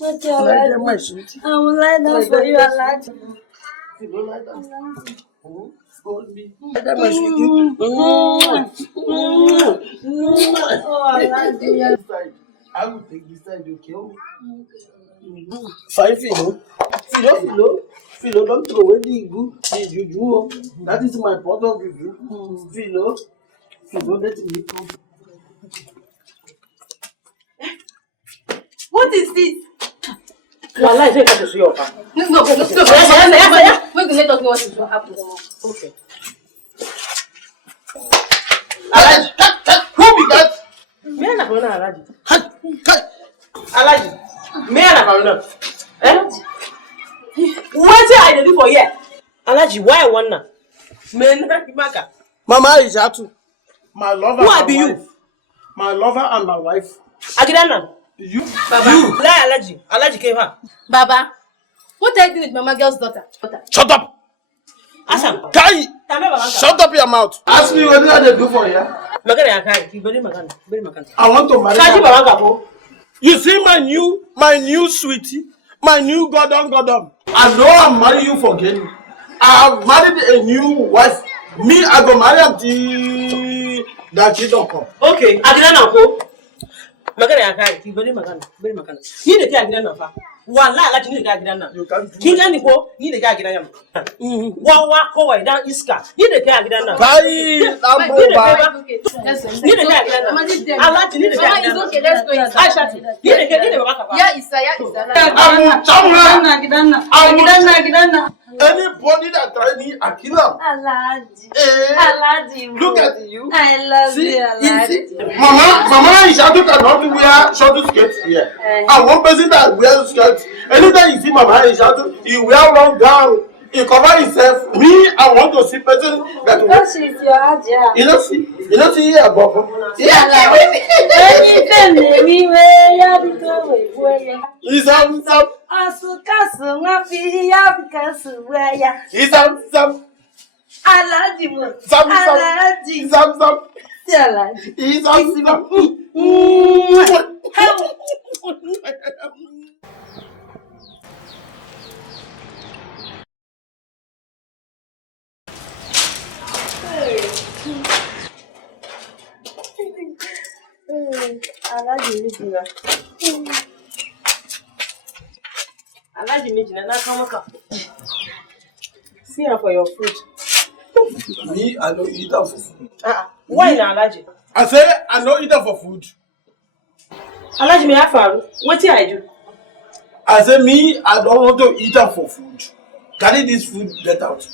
Okay, Alhaji. I will lie down for you, Alhaji. You don't like that? Hold me. Oh, Alhaji. I will take this side, okay? Fine, Philo, don't throw away the juju. That is my pot of juju. Philo, let me come. What is this? Well, I think I should see your car. No. Yes. Wait, let us know what is going to happen. Okay. Alhaji, who be that? Me and Alhaji. Alhaji, me and what I do for here? Alhaji, why I wanna? Mama Aishatu, my lover. Who be you? My lover and my wife. Agidana. You? Baba. You? Alhaji came her. Baba, what are you doing with Mama girl's daughter? Shut up! Asam. Kai! Shut up your mouth! Ask me what they do for you. I want to marry her. You see my new sweetie, my new godom. I know I'm marrying you for getting. I have married a new wife. Me, I go marry her till that she don't come. Okay, Agidana ko. Magana kai, very magana. Ni de kai Agidana fa. Wallahi Alhaji ni de kai Agidana. Kin gani ko ni de kai Agidana. Wa kowai dan iska. Ni de kai Agidana. Kai dan boba. Ni de kai Agidana. Alhaji ni de kai Agidana. It's okay, let's go inside. Aisha, ni de baba ka fa. Yeah, Isa. Agidana. Anybody that try me, I kill him. Alhaji. Look at you. I love you, Alhaji. Mama Aishatu cannot wear short skirts here. And one person that wears skirts, anytime you see Mama Aishatu, he wear long gown. He cover himself. Me, I want to see person that Because she's your Aja. You don't see here above. Alhaji Mijina, na come up. See her for your food. Me, I don't eat her for food. Why na Alhaji? I say I don't eat her for food. Alhaji, me have fun. What did I do? I say me, I don't want to eat her for food. Carry this food, get out.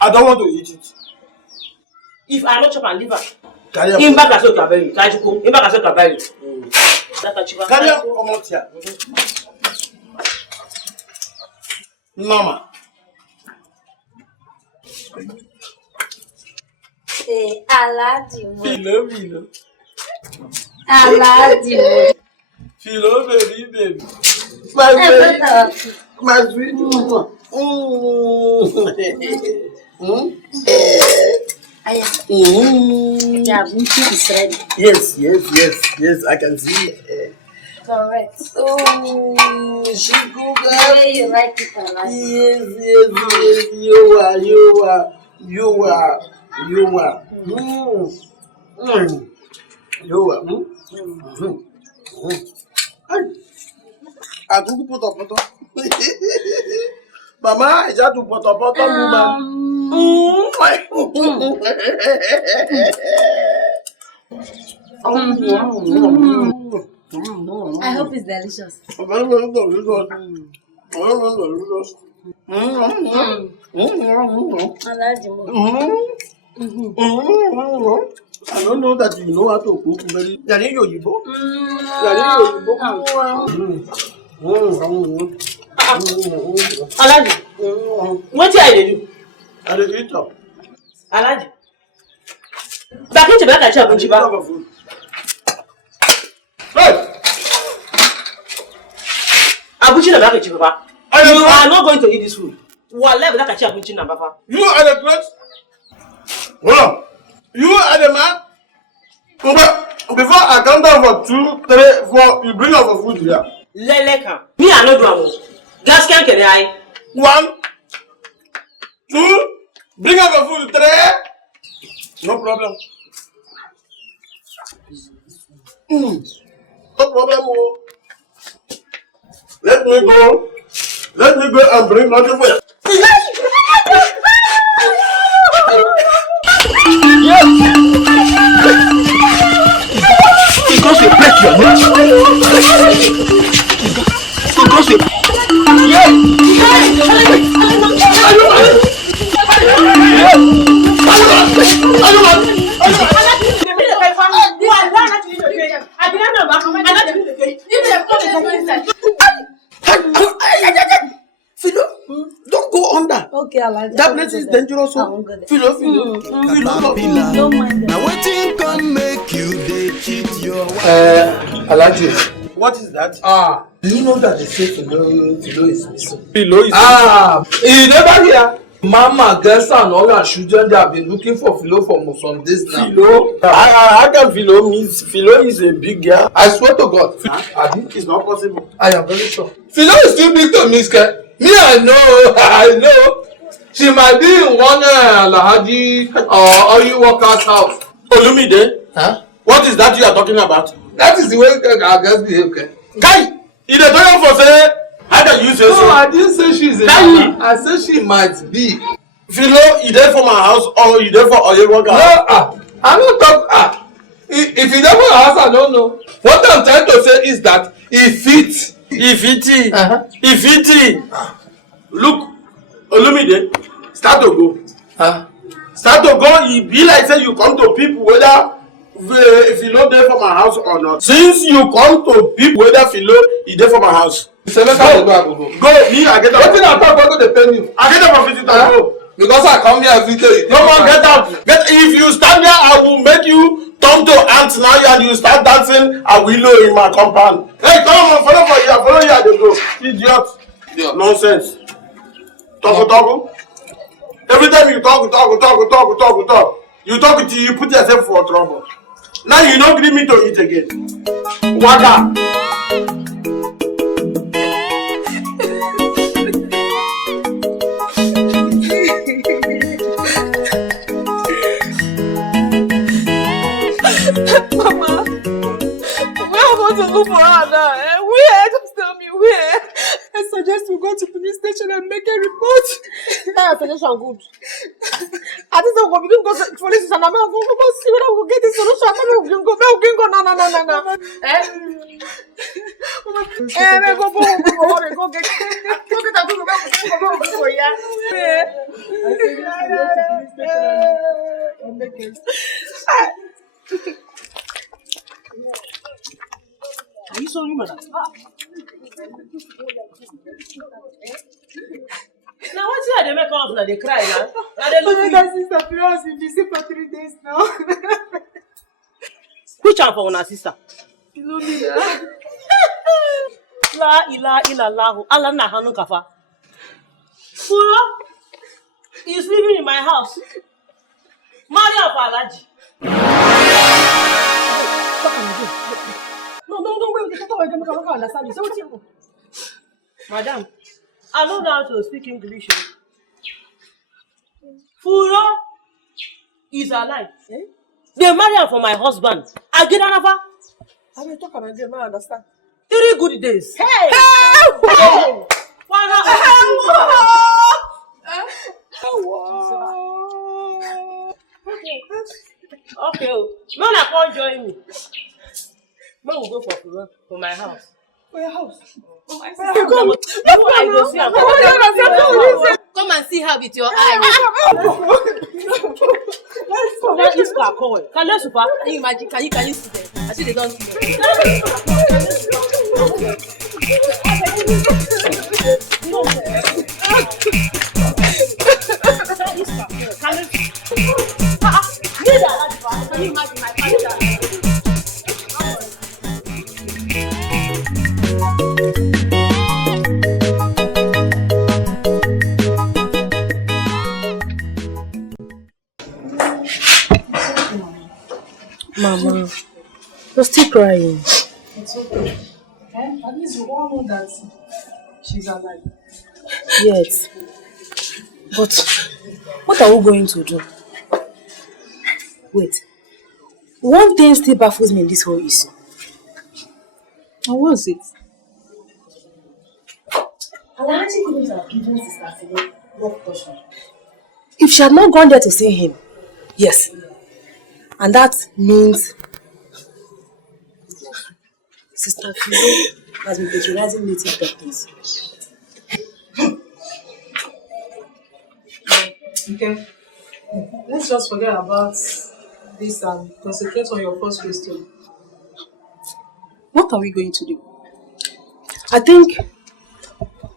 I don't want to eat it. If I not chop and leave her, carry her. In back as well bury. Kajuku, in back as well bury. Carry her, come out here. Mama. Alhaji. Philo. Alhaji. Philo, baby. My baby. My sweet. Yeah, Buchi is ready. Yes, I can see it. Correct. Oh, she go The way you like it, I like it. Yes, you are. You are. I go put up. Mama, I just to put up woman. I hope it's delicious. Very delicious. I don't know that you know how to cook very. Yari Yoyibo. Alaji, what do I do? I dey eat up. Alaji, back into back at your bunchiba. Hey! Abuchi na back at your papa. You are not going to eat this food. Wale back at your bunchi na papa. You are the clothes. Well, you are the man. Before I come down for 2, 3, 4, you bring out the food here. Leleka. Me, I no do am. Gas can carry I. 1, 2, bring out the food 3. No problem. No problem. Oh. Let me go and bring nothing for you. Because you break your neck. Because you. Philo, don't go under. Okay, I like that place is dangerous. Philo. Don't mind now wetin can make you dey cheat your wife? Alaji, what is that? Do you know that they say Philo is missing? Philo is he never hear. Mama, girls and all her children, they have been looking for Philo for some days now. Philo? How can Philo means Philo is a big girl? I swear to God. I think it's not possible. I am very sure. Philo is still big to me, Ske. Me, I know. She might be in one Lahaji or oil worker's house. Olumide? Huh? What is that you are talking about? That is the way our girls behave, okay? Guy! You dey talk for say, how can you say so? No, I didn't say she is a mama. I said she might be. Philo, you there for my house or you there for oil worker? No, I don't talk. If you there for your house, I don't know. What I'm trying to say is that he fits. Look, Olumide, start to go. Start to go, e be like say you come to people whether Philo there for my house or not. Since you come to people whether Philo is there for my house. Go, me, I get up. Wetin I talk about dey pain you? I get up for visitor go. Because I come here every day. Come on, get up. If you stand there, I will make you turn to ants now and you start dancing a willow in my compound. Hey, come on, follow here, they go. Idiot. Nonsense. Talk. Every time you talk. You talk until you put yourself for trouble. Now you don't give me to eat again. Waka. Mama, where am I going to look for her now? Where? Just tell me where. I suggest we go to police station and make a report. That suggestion good. I just don't go. We can go to police station. I'm going to go see whether we can get this solution. We can go. No. No. Go get Are you sorry, madam? Now what's here? They make up now. They cry now. Now they look. My sister, has been busy for 3 days now. Which one for una sister? You know me now. La ilaha illallah. Allah na hanu kafa. Furo is living in my house. Maria Balaji. No, wait. I don't understand you. Say what you Madam, I know how to speak English. Furo is alive. Eh? They marry her for my husband. I get another. I will talk about them. I understand. 3 good days. Hey! Okay. No, I can't join me. No, we'll go for my house. For your house? Oh, I see. Come and see her with your eyes. Can you imagine? Can you see them? I see they don't see them. Can you imagine my father? Mama, you're still crying. It's okay. At least you all know that she's alive. Yes. But what are we going to do? Wait. One thing still baffles me in this whole issue. And what was it? Alhaji couldn't have given Sister Philip rough caution. If she had not gone there to see him, yes. And that means Sister Philip has been patronizing native doctors. Okay. Let's just forget about this and concentrate on your first question. What are we going to do? I think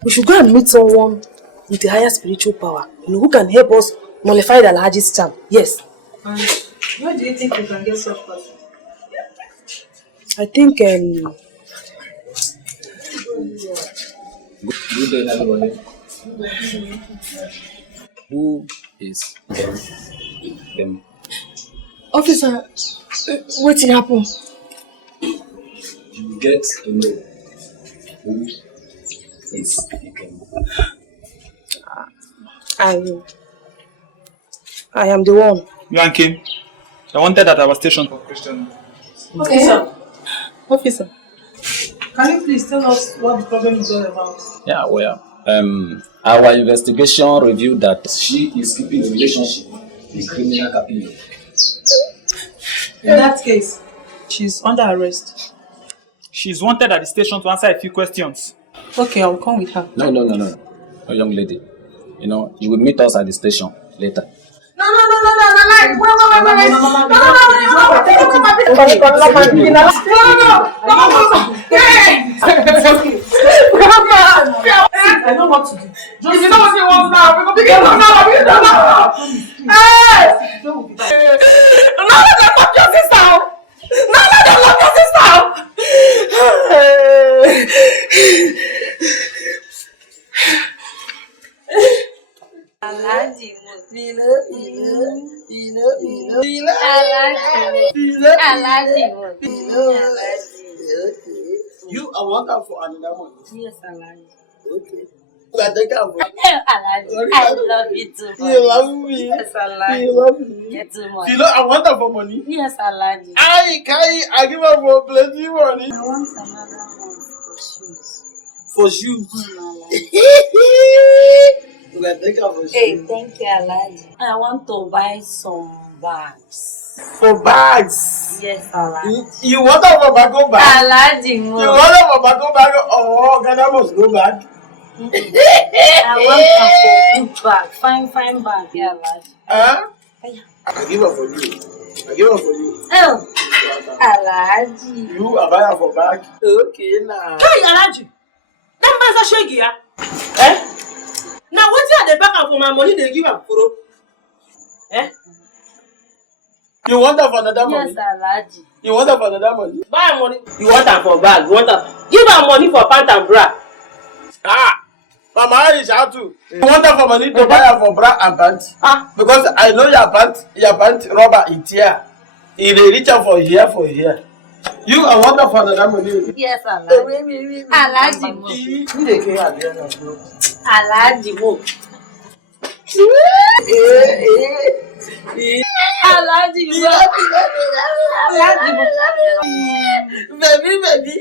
we should go and meet someone with a higher spiritual power, who can help us nullify the Alhaji's charm. Yes. And where do you think we can get such person? I think Good day, everybody. Who is them? Officer, what did happen? You get to know who is them. I am the one. Yankee, I wanted at our station for question. Officer, can you please tell us what the problem is all about? Yeah, well, our investigation revealed that she is keeping a relationship with criminal Capillo. In that case, she's under arrest. She's wanted at the station to answer a few questions. Okay, I'll come with her. No, young lady. You will meet us at the station later. No. I know what to do. If you know what you want now, we're going to begin now. Hey! No, don't love your sister. No, don't love your sister. Alhaji, You are welcome for another one. Yes, Alhaji. Okay. I love you too. You love me. Yes, Alhaji. You love me. Get too much. You know, I want her for money. Yes, Alhaji. I give her for plenty money. I want another one for shoes. For shoes? Hey, thank you, Alhaji. I want to buy some bags. For bags? Yes, Alhaji. You want her for bago bag? Alhaji, you want her for bago bag? Oh, Ghana must go back. I want her for good bag. Fine bag. Yeah, Alhaji. Huh? I give her for you. Oh, Alhaji. You are buying her for bag? Okay, now. Hey, Alhaji. That man's a shaggy, eh? Now, what's the back for my money they give her for? Eh? You want that for another money? Yes, Alhaji. You want that for another money? Buy money. You want that for bag? You want that? Give her money for pant and bra. Ah, Mama is out too. You want that for money to buy her for bra and pants? Ah, because I know your pant rubber is here. If they reach out for here. You are want that for another money? Yes, Alhaji. Alhaji. Who they care at the end of the Alhaji. Alhaji. Baby.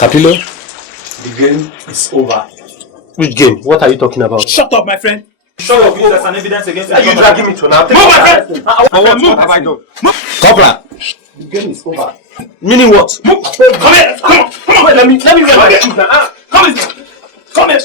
Kapilo, the game is over. Which game? What are you talking about? Shut up, my friend. Show your videos an evidence against Are you dragging me to now? Move, my friend! What have I done? Corporal. The game is over. Meaning what? Move! Come here! Come on! Wait, let me get my shoes now. Come here! Come here!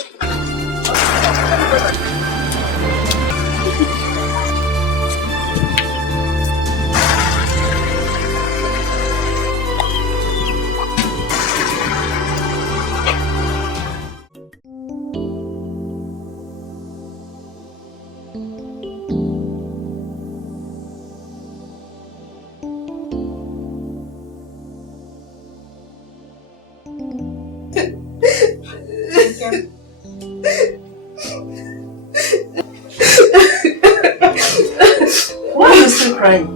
Why are you still crying?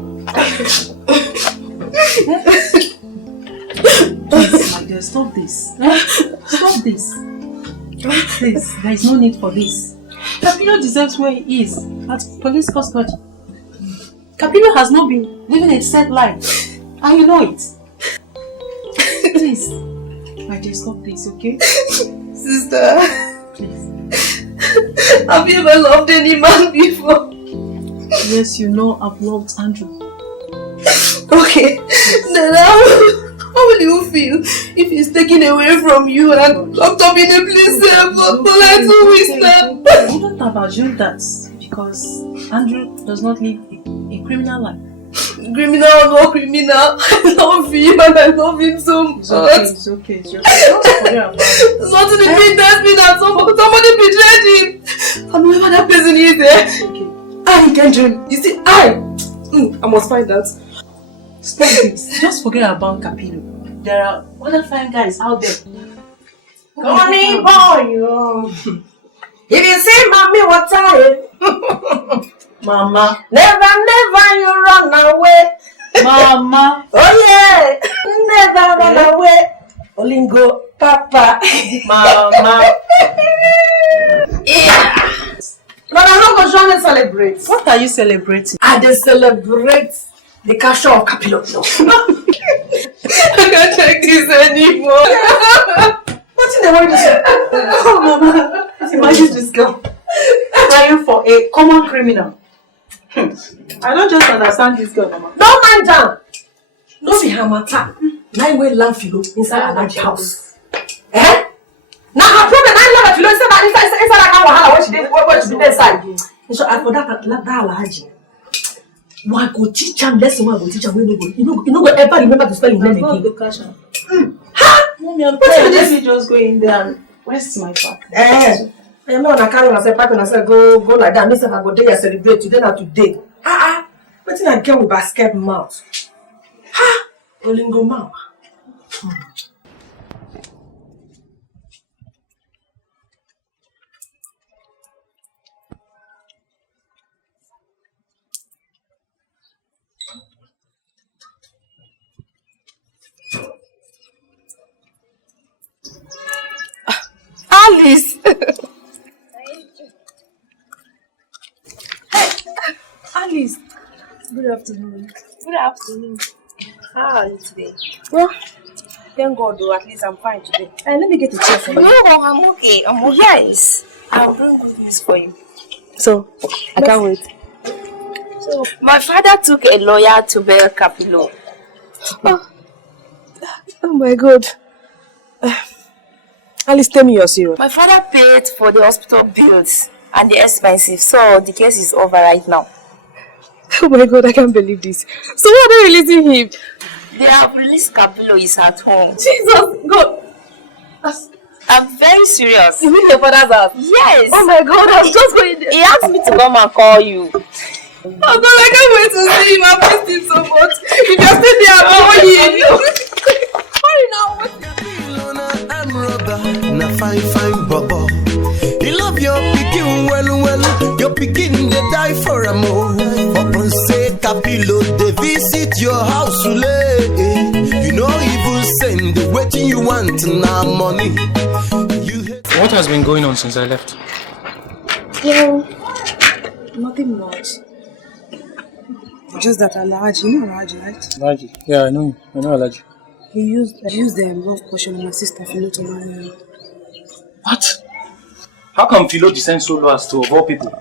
Please, my dear, stop this. Stop this. Please, there is no need for this. Kapilo deserves where he is, at police custody. Kapilo has not been living a sad life, and you know it. Please, my dear, stop this, okay? Sister, Please. have you ever loved any man before? Yes, you know I've loved Andrew. Okay, then how will you feel if he's taken away from you and locked up in a place for like 2 weeks now? You don't have assumed that because Andrew does not live a criminal life. Criminal or no criminal, I love him and I love him so much. It's okay. Don't worry about it. It's not in the big dustbin that somebody betrayed him. And whoever that person is there, I can't dream. You see, I must find out. Stop this. Just forget about Kapilo. There are other fine guys out there. Honey boy, if you see mommy, what time? Mama. Never you run away. Mama. Oh yeah. Never run away. Olingo, Papa. Mama. Yeah. No, I'm not going to celebrate. What are you celebrating? I just celebrate the capture of Kapilo. I can't take this anymore. What's in the world? Oh, Mama. Imagine this girl crying for a common criminal. I don't just understand this girl, Mama. Don't mind down. No be her matter. 9-way land filo inside a large house. Eh? Now her problem 9 filo inside that wahala when she did inside. So I for that large. Why go teach him lesson? Why go teach him? You no go ever remember to spell your name again. Mommy, I'm tired. Let me just go in there and Where's my bag? I'm not carry myself back and I say go like that. Myself I go there and celebrate today not today. Wetin I get with basket mouth? Olingo mouth. Alice! Alice! Good afternoon. Good afternoon. How are you today? Well, thank God though, at least I'm fine today. Let me get a chair for you. No, I'm okay. I'm okay. Yes. I'll bring good news for you. So, I can't wait. So, my father took a lawyer to bear Capillo. Oh my God. Alice, tell me you're serious. My father paid for the hospital bills and the expenses, so the case is over right now. Oh my God, I can't believe this. So why are they releasing him? They have released Capillo, he's at home. Jesus, God. I'm very serious. You mean your father's house? Yes. Oh my God, I'm just going there. He asked me to come and call you. Oh God, I can't wait to see him. I missed him so much. If you're still there, I'm going. Hurry now. I'm rubber, na fine bubble. You love your picking well. Your picking they die for a more. Upon say Capillo, they visit your house You know even send the waiting you want now money. What has been going on since I left? Well, nothing much. Just that Alhaji, you know Alhaji, right? Alhaji? Yeah, I know Alhaji. He used the love potion on my sister Philo to marry her. What? How come Philo descends so low as to, of all people,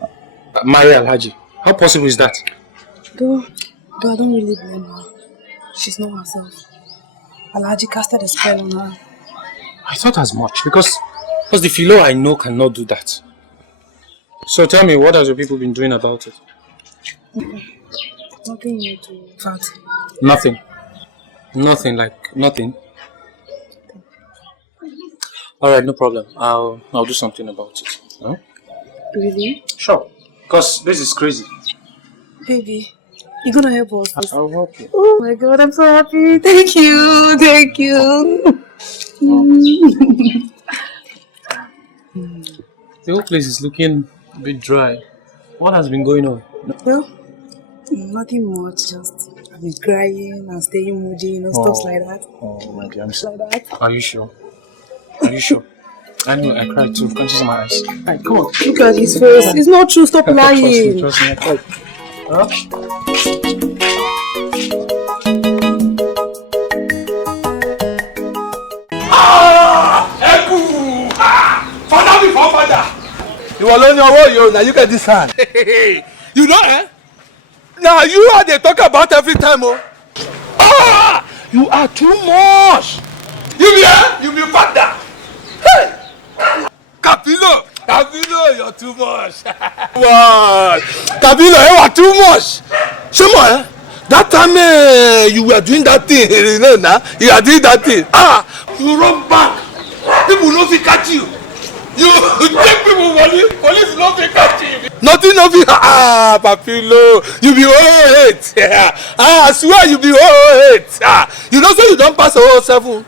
marry Alhaji? How possible is that? Though I don't really blame her. She's not herself. Alhaji casted a spell on her. I thought as much, because the Philo I know cannot do that. So tell me, what has your people been doing about it? Nothing new to fact. Nothing. Nothing, like nothing. Alright, no problem. I'll do something about it. Huh? Really? Sure. Because this is crazy. Baby, you're gonna help us. I'll help you. Oh my God, I'm so happy. Thank you. The whole place is looking a bit dry. What has been going on? Well, nothing much. Just I've been crying and staying moody, stuff like that. Oh my dear, I'm sorry. Like that. Are you sure? I know, I cried too. Can't you see my eyes? Right, come on. Look at his face. It's not true. Stop lying. Trust me, I cried. Huh? Father before father. You alone your way, now you get this hand. You know, Now you are they talk about every time, you are too much. You be father. Hey! Capillo, you're too much. What? Capillo, you are too much. Shemo, that time you were doing that thing, you know now. You are doing that thing. You run back. People no fit catch you. You take people money, police no fit catch you. Nothing of you. Papilo, you be 08. I swear you be 08. You know so you don't pass 07.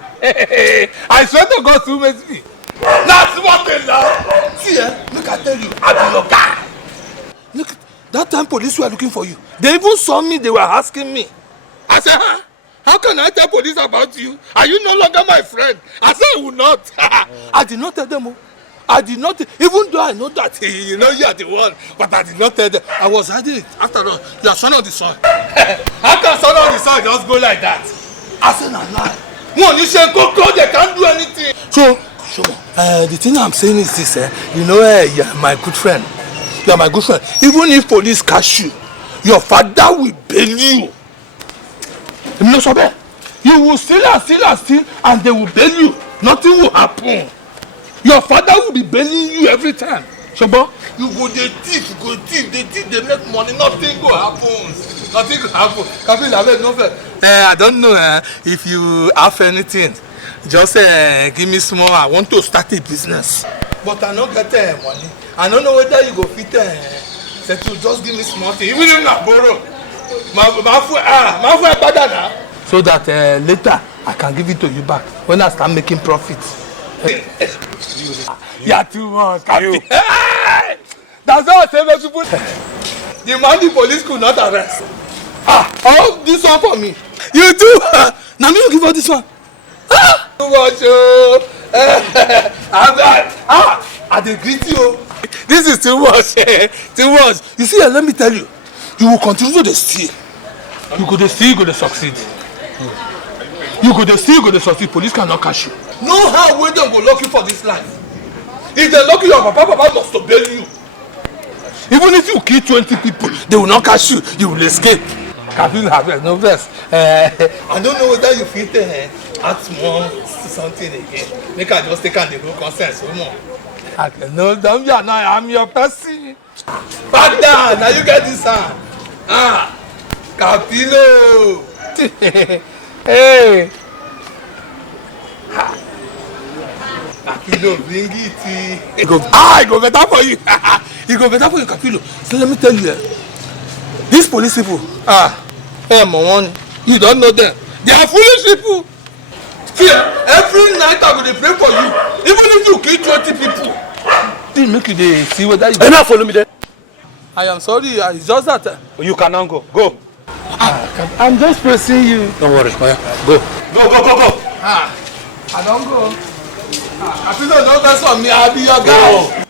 I swear to God to make me. That's what they love. See, look, I tell you, I be your guy. Look, that time police were looking for you. They even saw me, they were asking me. I said, how can I tell police about you? Are you no longer my friend? I said, I will not. I did not tell them. I did not, even though I know that you know you are the one, but I did not tell them. I was hiding it. After all, you are son of the soil. How can son of the soil just go like that? I said, no lie. One, you say go, they can't do anything. So, the thing I'm saying is this, you know, you are my good friend. You are my good friend. Even if police catch you, your father will bail you. You will steal, and they will bail you. Nothing will happen. Your father will be bailing you every time. Shobo, you go they thief, they make money, nothing go happen. Nothing go happen. I don't know if you have anything. Just give me small. I want to start a business. But I don't get money. I don't know whether you go fit settle. Just give me small thing. Even if I borrow. So that later I can give it to you back when I start making profit. Yeah, too much. That's how I say people. The man the police could not arrest. Oh, this one for me. You too. Now me you give her this one. Too much. I dey greet you. This is too much. Too much. You see, let me tell you. You will continue to steal. You go to steal, you go to succeed. You go to steal, you go to succeed. Police cannot catch you. No how we don't go lock you for this life. If they lock you, your papa must obey you. Even if you kill 20 people, they will not catch you. You will escape. Captain have no verse. I don't know whether you fit add more something again. Make I just take on the go consent so more. I can know them. Yeah, now I'm your person. Back down. Now you get this hand. Capillo. Hey. Capillo, bring it. It go better for you. It go better for you, Capillo. So let me tell you, these police people, hey, Mawon, you don't know them. They are foolish people. See, every night I will pray for you. Even if you kill 20 people, they make you see whether you. Enough, follow me there. I am sorry, it's just that. You can now go. Go. I'm just pressing you. Don't worry. Go. Go. I don't go. I feel don't mess on me. I'll be your guy.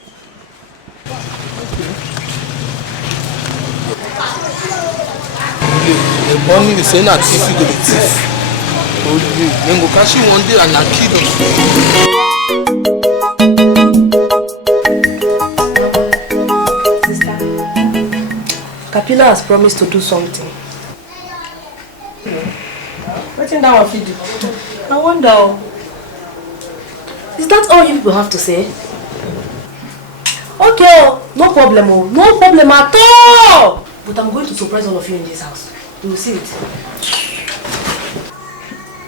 The money is saying that if you go to thief, then go catch you one day and I kill them. Sister, Kapila has promised to do something. What in that one do? I wonder. Is that all you people have to say? Okay, no problem, no problem at all. But I'm going to surprise all of you in this house. You will see it.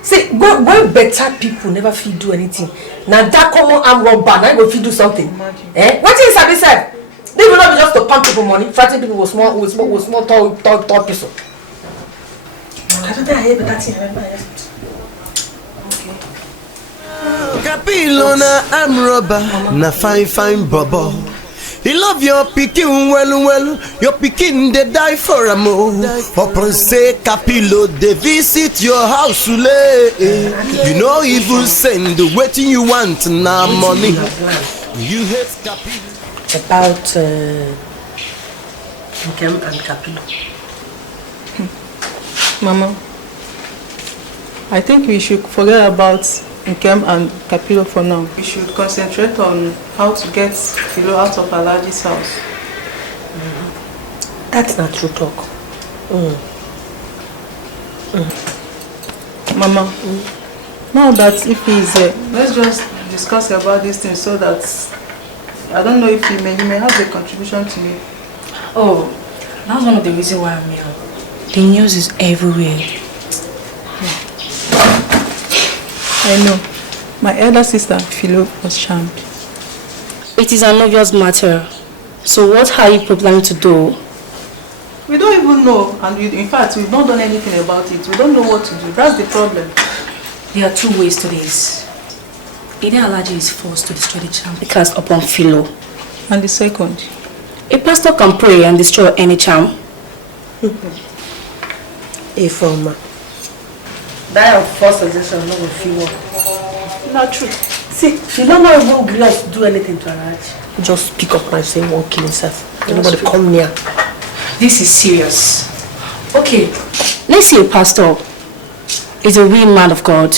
See, when better people never feel do anything. Now that common arm robber, now go feel do something. Imagine. What is Sabi said? They will not be just to pump people money, frighten people with small tall people. I don't think I hear better thing. Capilona, I'm robber, na fine bubble. He love your picking well, your picking they die for a move. Upon say Capillo, they visit your house, you know evil send the waiting you want now money. You hate Capillo. About Nkem and Capillo. Mama, I think we should forget about Nkem and Capillo for now. We should concentrate on how to get Philo out of Alaji's house. That's not true talk. Mama, now that if he's here, let's just discuss about this thing so that I don't know if he may have a contribution to me. Oh, that's one of the reasons why I'm here. The news is everywhere. I know. My elder sister, Philo, was charmed. It is an obvious matter. So what are you planning to do? We don't even know. And in fact, we've not done anything about it. We don't know what to do. That's the problem. There are two ways to this. Either Alaji is forced to destroy the charm cast upon Philo. And the second? A pastor can pray and destroy any charm. That of false suggestion not with Philo. Not true. See, Philo not even agree us to do anything to Alaji. Just pick up and say he won't kill himself. Nobody come near. This is serious. Okay, let's say a pastor is a real man of God.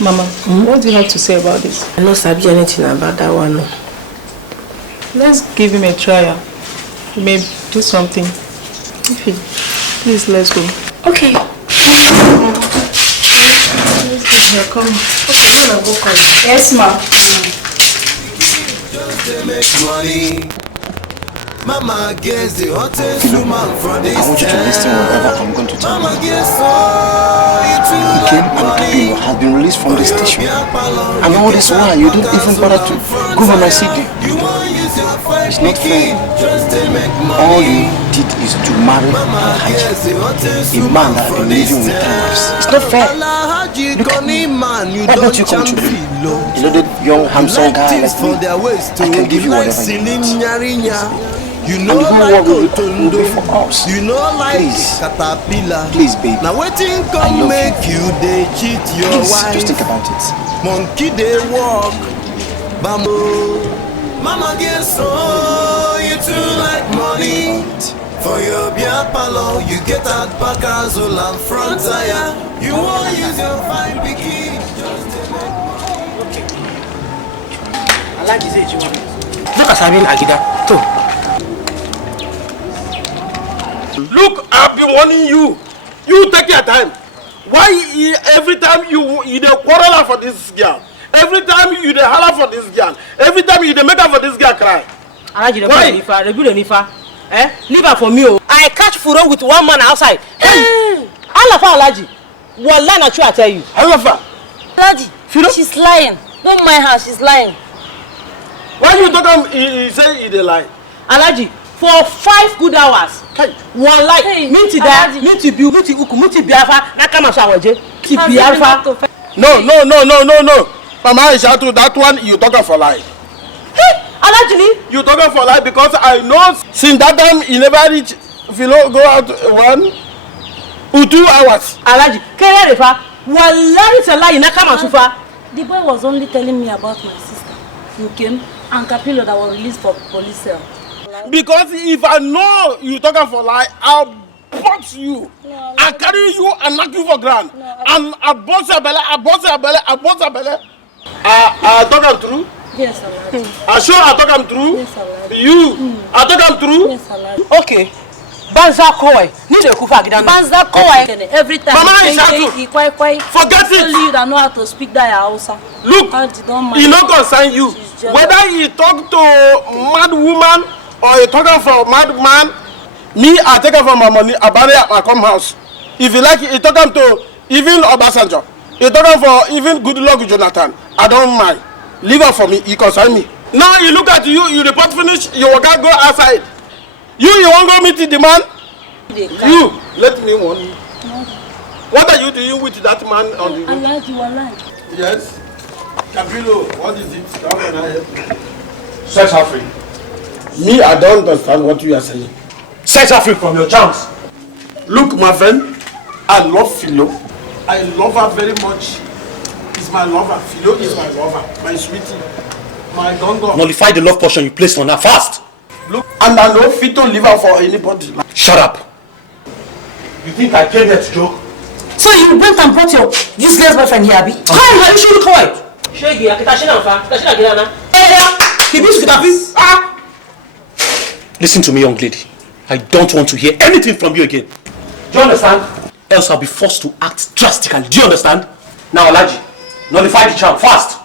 Mama, what do you have to say about this? I don't sabi anything about that one. No. Let's give him a trial. He may do something. Please, let's go. Okay. Let's go. Here, come. Okay, go and go call him. Yes, ma. Mama gets the hottest woman for this I want you to listen whatever I'm going to tell you. Mama gets all you Nkem and Capillo have been released from the station. And all this while, you don't even bother to go on my CD. It's not fair. All you did is to marry and hide a man that has been living with 3 wives. It's not fair. Look at me. Why don't you come to me? You know that young, handsome guy like me? I can give you whatever you need. You know, like Otondo, you know, like Caterpillar. Please, baby. Now, waiting come make you, they cheat your wife. Just think about it. Monkey, they walk. Bamboo. Mama, guess so. You too like money. For your beer palo, you get out back as well and front tire. You won't use your fine bikini. Okay. I like this age you want. Look at Samuel Agida, too. Look, I've been warning you. You take your time. Why every time you quarrel for this girl? Every time you holler for this girl? Every time you make her for this girl cry? Why? Leave her for me. I catch furor with one man outside. Hey! Alafa Alaji. Wallah na true I tell you. Alafa. Alaji, she's lying. Don't mind her, she's lying. Why you talk he say he lie? Alaji, for 5 good hours. One lie. Minti da, minti biu, minti uku, minti biafa. Na kama shawaje. Ki biafa. No. Mama Ishatu, that one you talk for lie. Hey, Alaji, you talk for lie because I know since that time he never reach Philo go out 1 or 2 hours. Alaji, kere refa. Wallahi it's a lie. Na kama sufa. The boy was only telling me about my sister, Nkem, and Capillo that was released for police cell. Because if I know you talking for lie, I'll box you. No, I'll carry you and knock you for ground. No, and I'll box your belly, I'll box your belly. I talk am true? Yes, Allah. I sure I talk am true? Yes, Allah. You? I talk am true? Yes, Allah. Okay. Banza koi. Need a kufa gidan. Banza koi. Every time Mama you say forget it. Only you that know how to speak that Hausa. Look, he not concern you. Whether he talk to mad woman or he talking for mad man, me I take her for my money, I bury at my come house. If you like it, he talking to even Obasanjo. He talking for even good luck Jonathan. I don't mind. Leave her for me, he concern me. Now you look at you report finish, you will go outside. You won't go meet the man? You, let me warn you. What are you doing with that man on the road? Allah. Yes. Capillo, what is it? How can I help you? Set her free. Me, I don't understand what you are saying. Set her free from your charms. Look, my friend, I love Philo. I love her very much. He's my lover. Philo is my lover. My sweetie. My gongo. Nullify the love portion you placed on her fast. Look, and I know fit to leave her for anybody. Shut up. You think I came here to joke? So you went and brought your useless boyfriend here, Abi? Come, how you should look away. Shegi, akitashina mfa, akitashina gilana. Listen to me, young lady. I don't want to hear anything from you again. Do you understand? Else I'll be forced to act drastically. Do you understand? Now, Alaji, nullify the charm fast.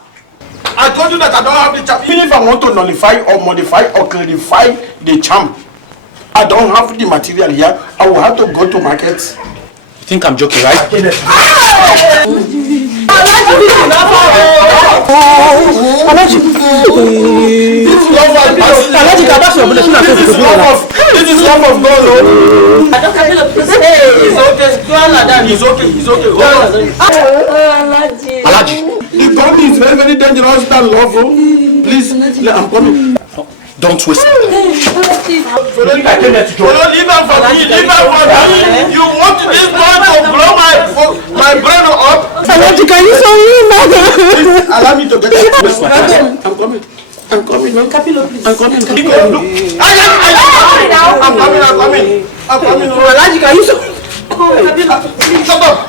I told you that I don't have the charm. Even if I want to nullify or modify or clarify the charm, I don't have the material here. I will have to go to market. You think I'm joking, right? This is love of God. He's okay. Alaji. The God is very, very dangerous than love. Please, I'm coming. Don't waste it. Leave her for me. You want this boy to blow my brain up? Alaji, can you show me? Allow me to get it. I'm coming. Capillo, please. I'm coming. I'm coming. Alaji, can you show me? Shut up.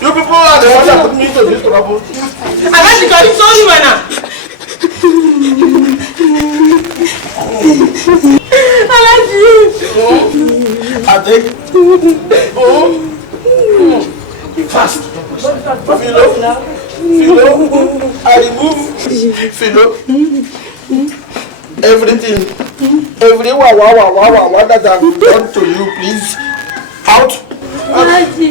You people are the ones that put me into this trouble. Alaji, can you show me right now? I take. Fast. Philo. I remove Philo. Everything. Every wow that I've done to you, please. Out. Alaji.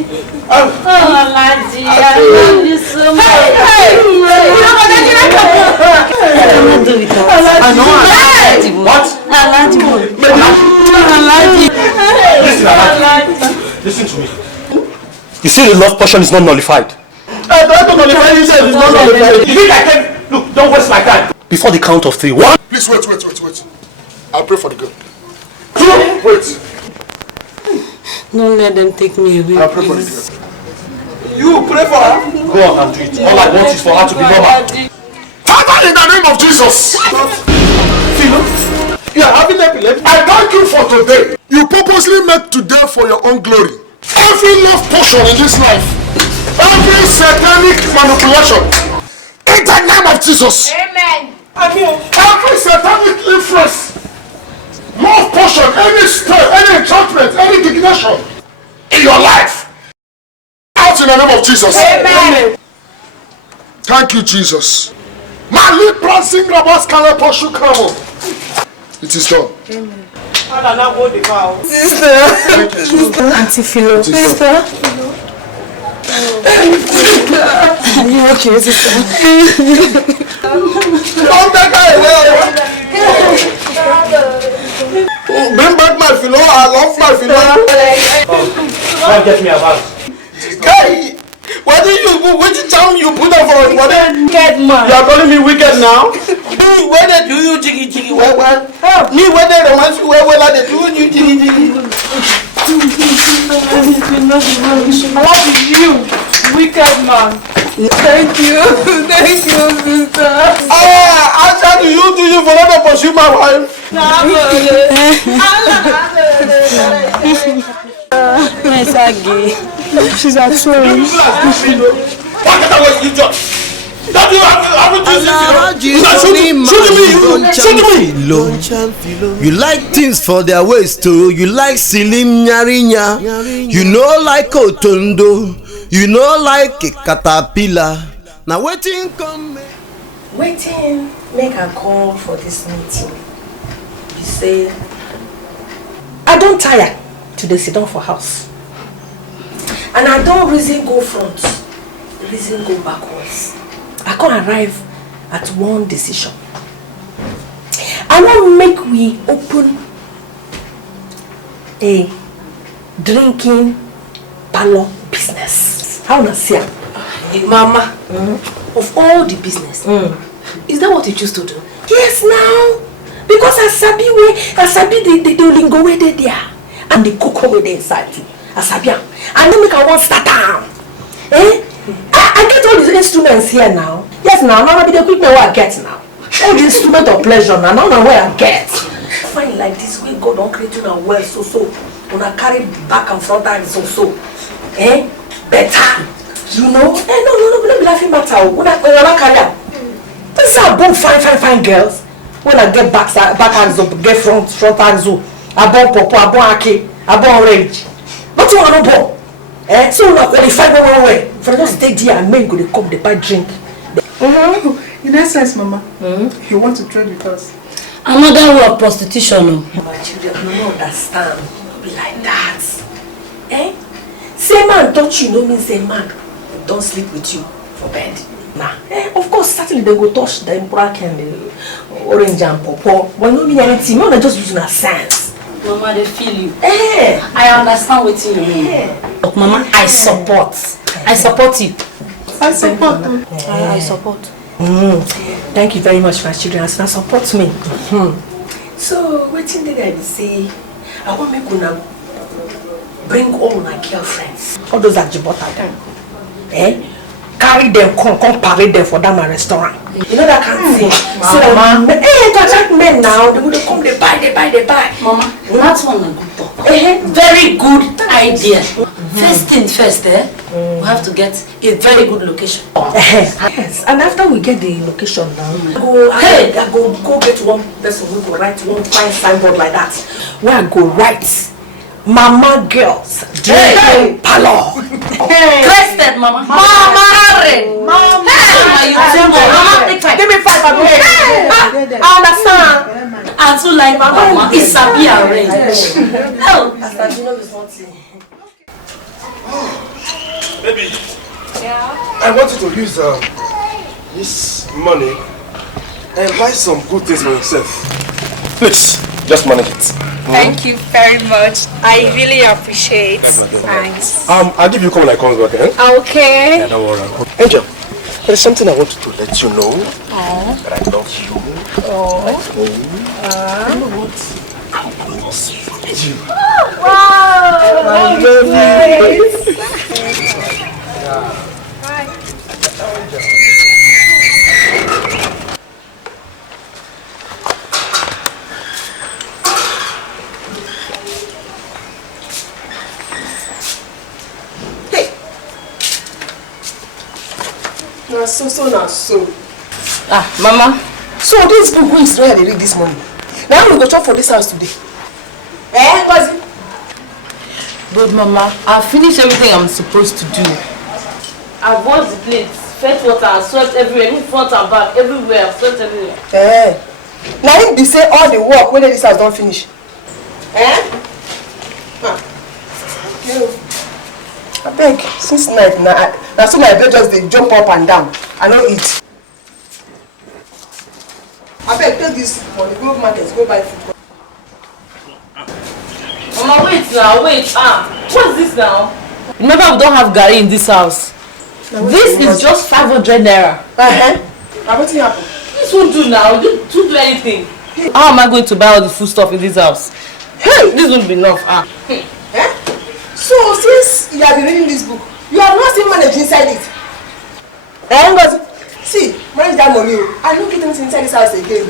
Oh, Alaji, I love you so Listen to me. You say the love portion is not nullified. I don't nullify. You said it's not nullified. You think I can? Look, don't waste my time. Before the count of 3. 1. Please wait. I'll pray for the girl. 2. Wait. Don't let them take me away. I'll pray for the girl. You pray for her? Go on and do it. All I want is for her to be normal. Father, in the name of Jesus. You are having epilepsy. I thank you for today. You purposely made today for your own glory. Every love portion in this life, every satanic manipulation, in the name of Jesus. Amen. Every satanic influence, love portion, any spell, any enchantment, any divination in your life, out in the name of Jesus. Amen. Thank you, Jesus. It is done. Amen. Sister. Auntie Philo. Sister. Are you okay, sister? Don't take her away. Bring back my Philo. I love my Philo. Don't get me about. Guy, what did you put? Which charm you put on for? What? Wicked man. You are calling me wicked now? Where they do you jiggy well? Me where they romance you well they do you jiggy. I love you, wicked man. Thank you, sister. How do you for not to pursue my wife? Yes, Aggie. She's at home. What was you just? That you haven't You like things for their ways too. You like silim nyarinya. You know like otondo. You know like a caterpillar. Now waiting come. Waiting make a call for this meeting. You say I don't tire to dey sit down for house. And I don't reason go front, reason go backwards. I can't arrive at one decision. I want make we open a drinking parlor business. How na see am? Mama, of all the business, is that what you choose to do? Yes, now. Because I sabi the lingo where they there. And the cocoa where they inside too. I sabi am. I don't make I want start am. I get all these instruments here now. Yes, now be the equipment where I get now. All the instrument of pleasure now where I get. Fine like this way God don't create you now well so. When I carry back and front and so. Better. You know? No, be laughing matter. When I carry out. This are both fine girls. When I get back hands up, get front hands up. I born popo, I born ake, I born orange. But you want to born? So we qualify one way. For just stay there and men go to come, they buy drink. In that sense, Mama, you want to trade with us? Another way of prostitution. My children, you don't understand. Be like that. Say man touch you, no means say man don't sleep with you for bed. Nah. Of course, certainly they go touch the black and the orange and purple. But no mean anything. No, they just using a sense. Mama, they feel you. I understand what you mean. Look, Mama, I support you. I support. I support. Thank you very much, my children. As support me. So, waiting did I say? I want me to bring all my girlfriends. All those at Jibota them. Carry them, come parade them for that my restaurant. You know that kind of thing. So, to attract men now, they will come, they buy. Mama, that's one a good talk. Very good idea. First thing first, we have to get a very good location. Yes, and after we get the location now, I go get one person who go write one fine signboard like that. Where I go write Mama Girls Drinking Parlor. Crested, Mama. Mama, take 5. Give me 5. I understand. And so like Mama, it's a be arranged. Baby, Yeah? I want you to use this money and buy some good things for yourself. Please, just manage it. Thank you very much. I really appreciate it. Thanks. I'll give you a call when I come back, eh? Okay. Yeah, don't worry. Angel, there's something I want to let you know. That I love you. You know what? I must feed you. Wow! I love you. So. Ah, Mama. So this book who is where they read this morning. Now we go chop for this house today. Eh, Ngozi? But Mama, I've finished everything I'm supposed to do. I've washed the plates, fetched water, and swept everywhere, in front and back, everywhere. I've swept everywhere. Eh. Now if they say all the work when this house don't finish. Eh? I beg, since night now so my bed just they jump up and down. I don't eat. I beg, take this money, go to market, go buy food. Mama, wait now, wait. What's this now? Remember, we don't have gari in this house. This is just 500 naira. Now what's happened? This won't do now. Don't do anything. How am I going to buy all the food stuff in this house? Hey, this won't be enough. So since you have been reading this book, you have not still managed inside it. See, manage that money. I don't get anything inside this house again.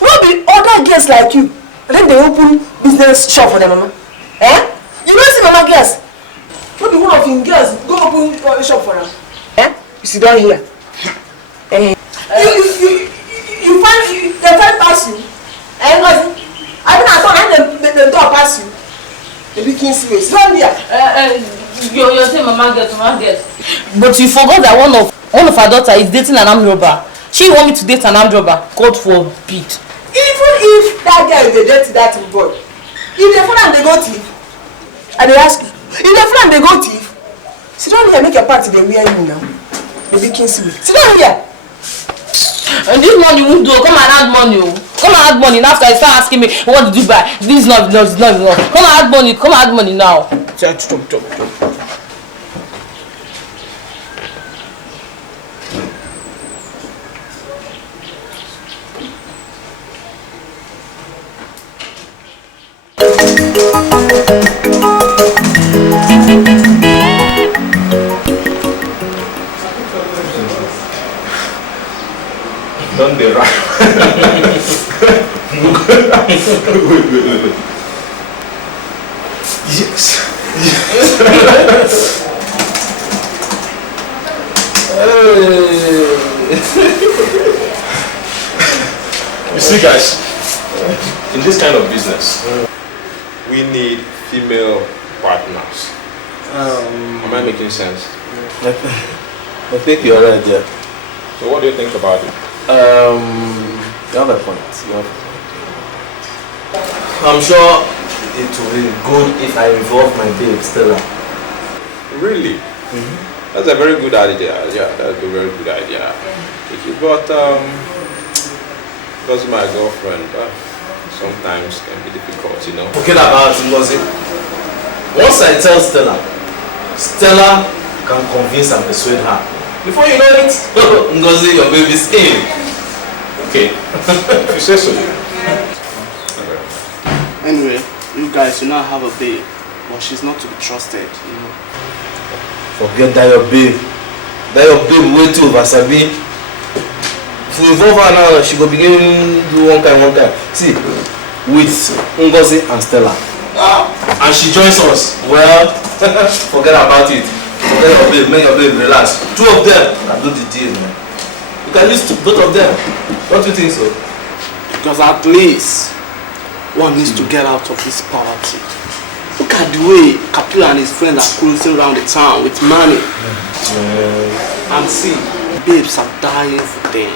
What be other girls like you? And then they open business shop for them, Mama. You don't see Mama girls. What be one of your girls go open a shop for them? You sit down here. You find they find pass you. I mean, I thought the door pass you. The big king's ways. Run here. You're saying Mama gets. But you forgot that one of her daughter is dating an armed robber. She want me to date an armed robber. God forbid. Even if that girl is a dirty that boy, if they fall and they go thief, and they ask you, if they fall and they go thief, sit down here, make your party, they wear you now. The big king's ways. Sit down here. And this money won't do. Come and add money. Come and add money. And after I start asking me, what did you buy? This is not enough. It's not enough. Come and add money. Come and add money now. Stop. Don't they rhyme? Wait. Yes. You see, guys, in this kind of business, we need female partners. Am I making sense? I think you're right there. So what do you think about it? You have a point. I'm sure it will be good if I involve my babe, Stella. Really? That's a very good idea. Yeah, that's a very good idea. But because my girlfriend sometimes can be difficult, you know. Forget about Ngozi. Once I tell Stella can convince and persuade her. Before you know it, Ngozi, your baby's in. Okay, if you say so. Anyway, you guys, you now have a babe, but she's not to be trusted, you know. Forget that your babe. That your babe way too over Sabi. If we involve her now, she will begin do one kind. See, with Ngozi and Stella. And she joins us. Well, forget about it. Forget your babe, make your babe relax. Two of them can do the deal, man. You can use both of them. Don't you think so? Because at least one needs to get out of this poverty. Look at the way Kapila and his friends are cruising around the town with money. And see, babes are dying for them.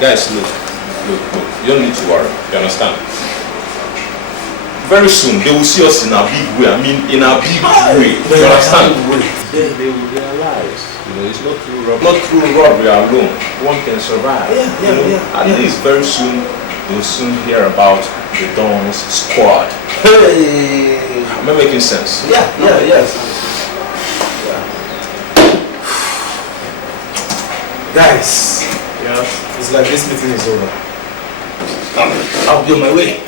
Guys, look. You don't need to worry. You understand? very soon they will see us in a big way. I mean, in a big way. You understand? Then they will realize, it's not through robbery alone one can survive. At least very soon you'll soon hear about the Don's squad. Hey. Am I making sense? Yes. Guys, it's like this meeting is over. I'll be on my way.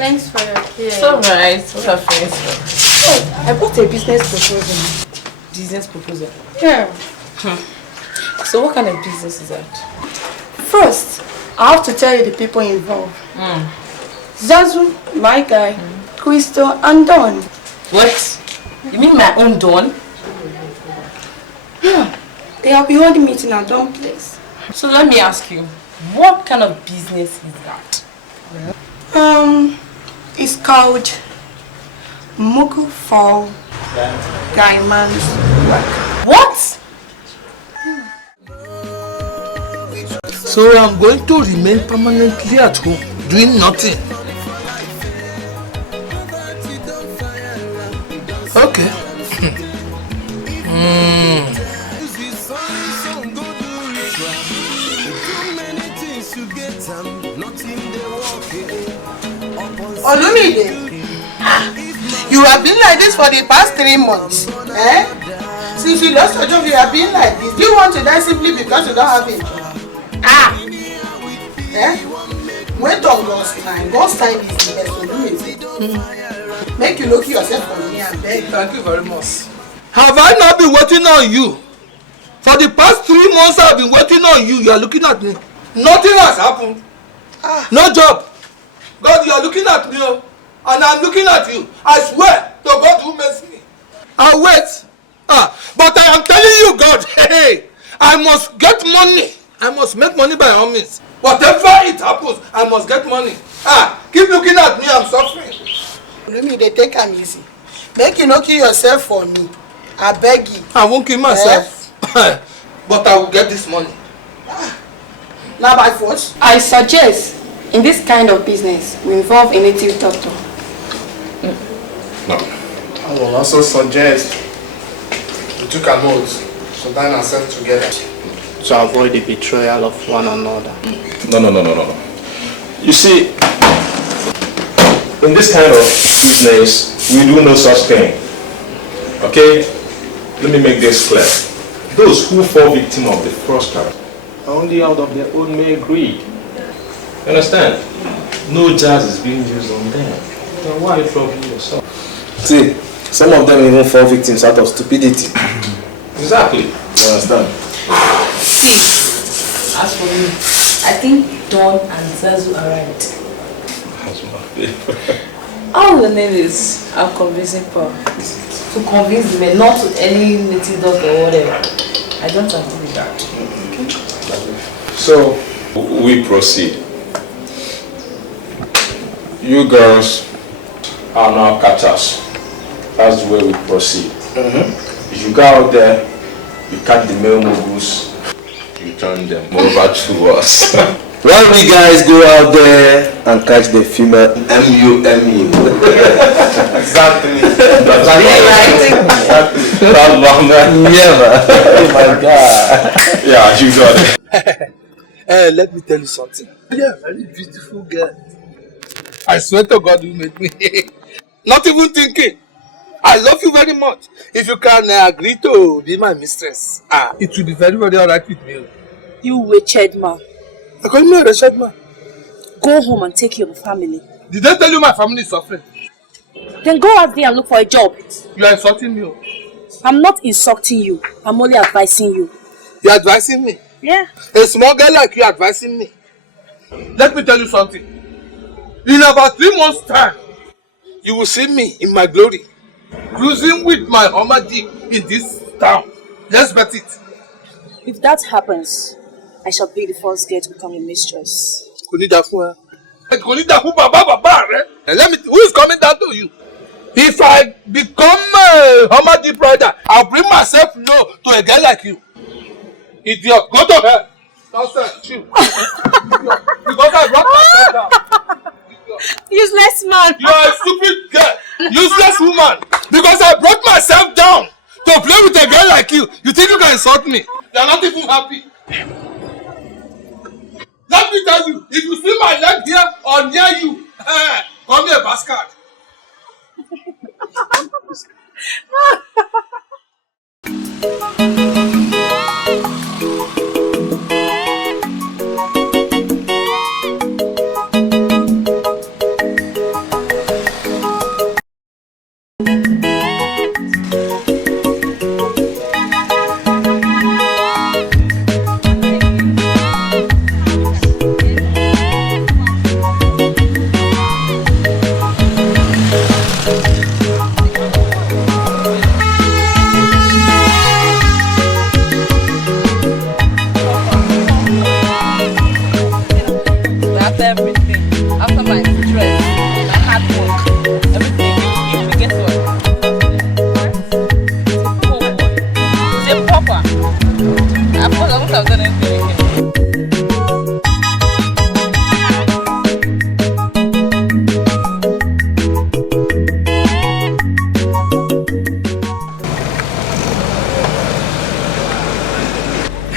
Thanks for your care. It's alright. What are friends for? I bought a business proposal. Business proposal? Yeah. So what kind of business is that? First, I have to tell you the people involved. Zazu, my guy, Crystal, and Don. What? You mean my own Don? Yeah. They have been holding meeting at Don place. So let me ask you, what kind of business is that? It's called Mugu Fall Guy Man's Work. What? So I'm going to remain permanently at home, doing nothing. Okay. Olumide, you have been like this for the past 3 months. Since you lost your job, you have been like this. Do you want to die simply because you don't have a job? Wait on God's time. God's time is the best. Olumide. Make you look yourself for me and beg. Thank you very much. Have I not been waiting on you? For the past 3 months I've been waiting on you. You are looking at me. Nothing has happened. No job. God, you are looking at me, and I'm looking at you. I swear to God who makes me. I'll wait. But I am telling you, God, hey, I must get money. I must make money by all means. Whatever it happens, I must get money. Keep looking at me, I'm suffering. Olumide, take am easy. Make you not kill yourself for me. I beg you. I won't kill myself. But I will get this money. Now by force? I suggest in this kind of business we involve a native doctor. No. I will also suggest we took an oath to bind ourselves together to avoid the betrayal of one another. No. You see, in this kind of business, we do no such thing. Okay? Let me make this clear. Those who fall victim of the fraudster only out of their own mere greed. You understand? No jazz is being used on them. Then why are you troubling yourself? See, some of them even fall victims out of stupidity. Exactly. You understand? See, as for me, I think Don and Zazu are right. All the need is a convincing power. To convince the men, not to any native doctor or whatever. I don't agree with that. So, we proceed. You girls are now catchers. That's the way we proceed. If you go out there, you catch the male moguls, you turn them over to us. While we guys go out there and catch the female MU. Exactly. That's never. Oh my God. Yeah, you got it. Let me tell you something. You're a very beautiful girl. I swear to God you made me. Not even thinking. I love you very much. If you can agree to be my mistress, it will be very, very alright with me. You wretched man. I call me a wretched man. Go home and take care of your family. Did I tell you my family is suffering? Then go out there and look for a job. You are insulting me. I'm not insulting you. I'm only advising you. You are advising me? Yeah. A small girl like you advising me. Let me tell you something. In about 3 months' time, you will see me in my glory, cruising with my Hummer Jeep in this town. Let's bet it. If that happens, I shall be the first girl to become your mistress. Let me. Who is coming down to you? If I become a Hummer deep rider, I'll bring myself low to a guy like you. Idiot, go to hell. Nonsense, shoot. Because I brought myself down. Useless man. You are a stupid girl. Useless woman. Because I brought myself down to play with a girl like you. You think you can insult me? You are not even happy. Let me tell you, if you see my leg here or near you, call me a bastard.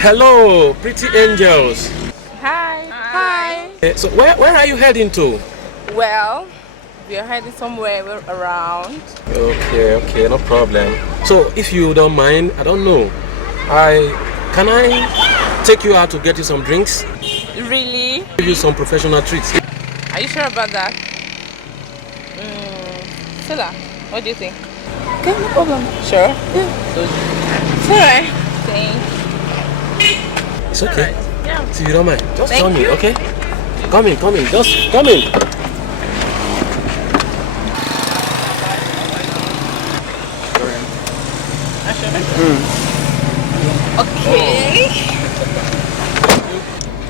Hello, pretty angels. Hi. Hi. So where are you heading to? Well, we are heading somewhere around. Okay, no problem. So if you don't mind, I don't know. Can I take you out to get you some drinks? Really? Give you some professional treats. Are you sure about that? Sila, what do you think? Okay, no problem. Sure? Yeah. It's alright. Thanks. It's okay. Right. Yeah. So you don't mind? Just Thank join me, you. okay? Come in. Just come in. Okay.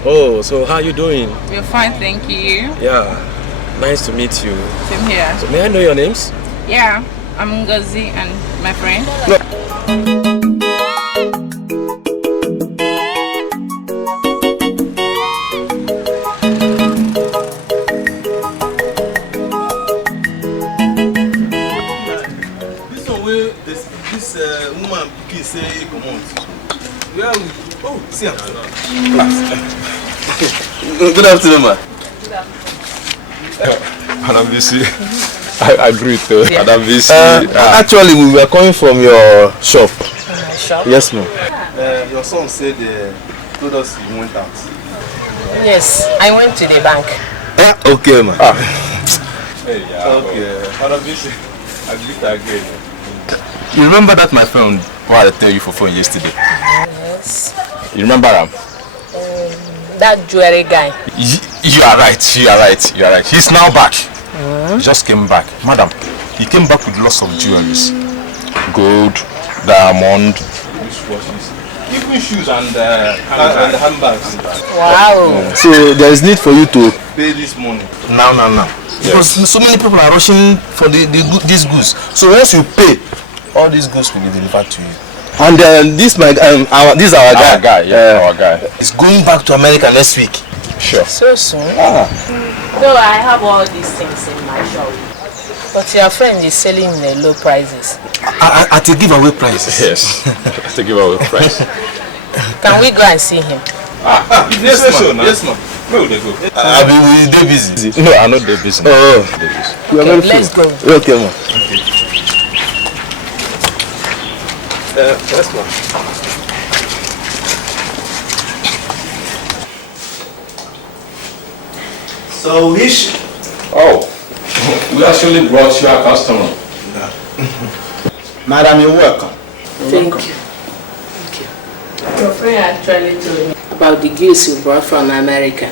Oh, so how you doing? We're fine, thank you. Yeah, nice to meet you. Same here. So may I know your names? Yeah, I'm Ngozi and my friend. This woman say come on. Where are we? Oh, see him. Good afternoon, ma. Madam VC, I agree to Madam VC. Actually, we were coming from your shop. Shop? Yes, ma'am. Your son said told us he went out. Yes, I went to the bank. Okay, ma'am. Okay. Madam VC, I agree. You remember that my friend who I tell you for phone yesterday? Yes. You remember him? That jewelry guy. You are right. He's now back. He just came back. Madam, he came back with lots of jewelries. Gold, diamond, even shoes and handbags. Wow. So there is need for you to pay this money. Now. Because so many people are rushing for these goods. So once you pay, all these goods will be delivered to you. And this our guy. Our guy. He's going back to America next week. Sure. So soon? Though I have all these things in my shop. But your friend is selling in low prices. At a giveaway price. Yes. At a giveaway price. Can we go and see him? Yes, ma'am. Where will they go? They're busy. No, I'm not that busy. We are very let's free. go. Okay, ma'am. Yes, ma'am. So Ish. Oh, we actually brought you a customer. Madam, you're welcome. Thank you. Your friend actually told me about the goods you brought from America.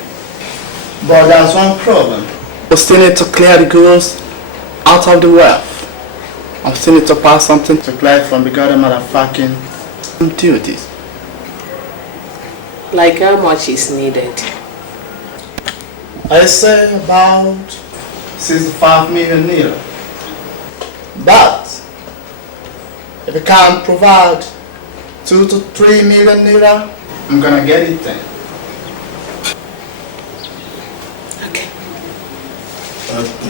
But there's one problem. We still need to clear the goods out of the wealth. I still need to pass something to clear from the government motherfucking duties. Like how much is needed? I say about 65 million naira. But if you can't provide 2 to 3 million naira, I'm gonna get it then.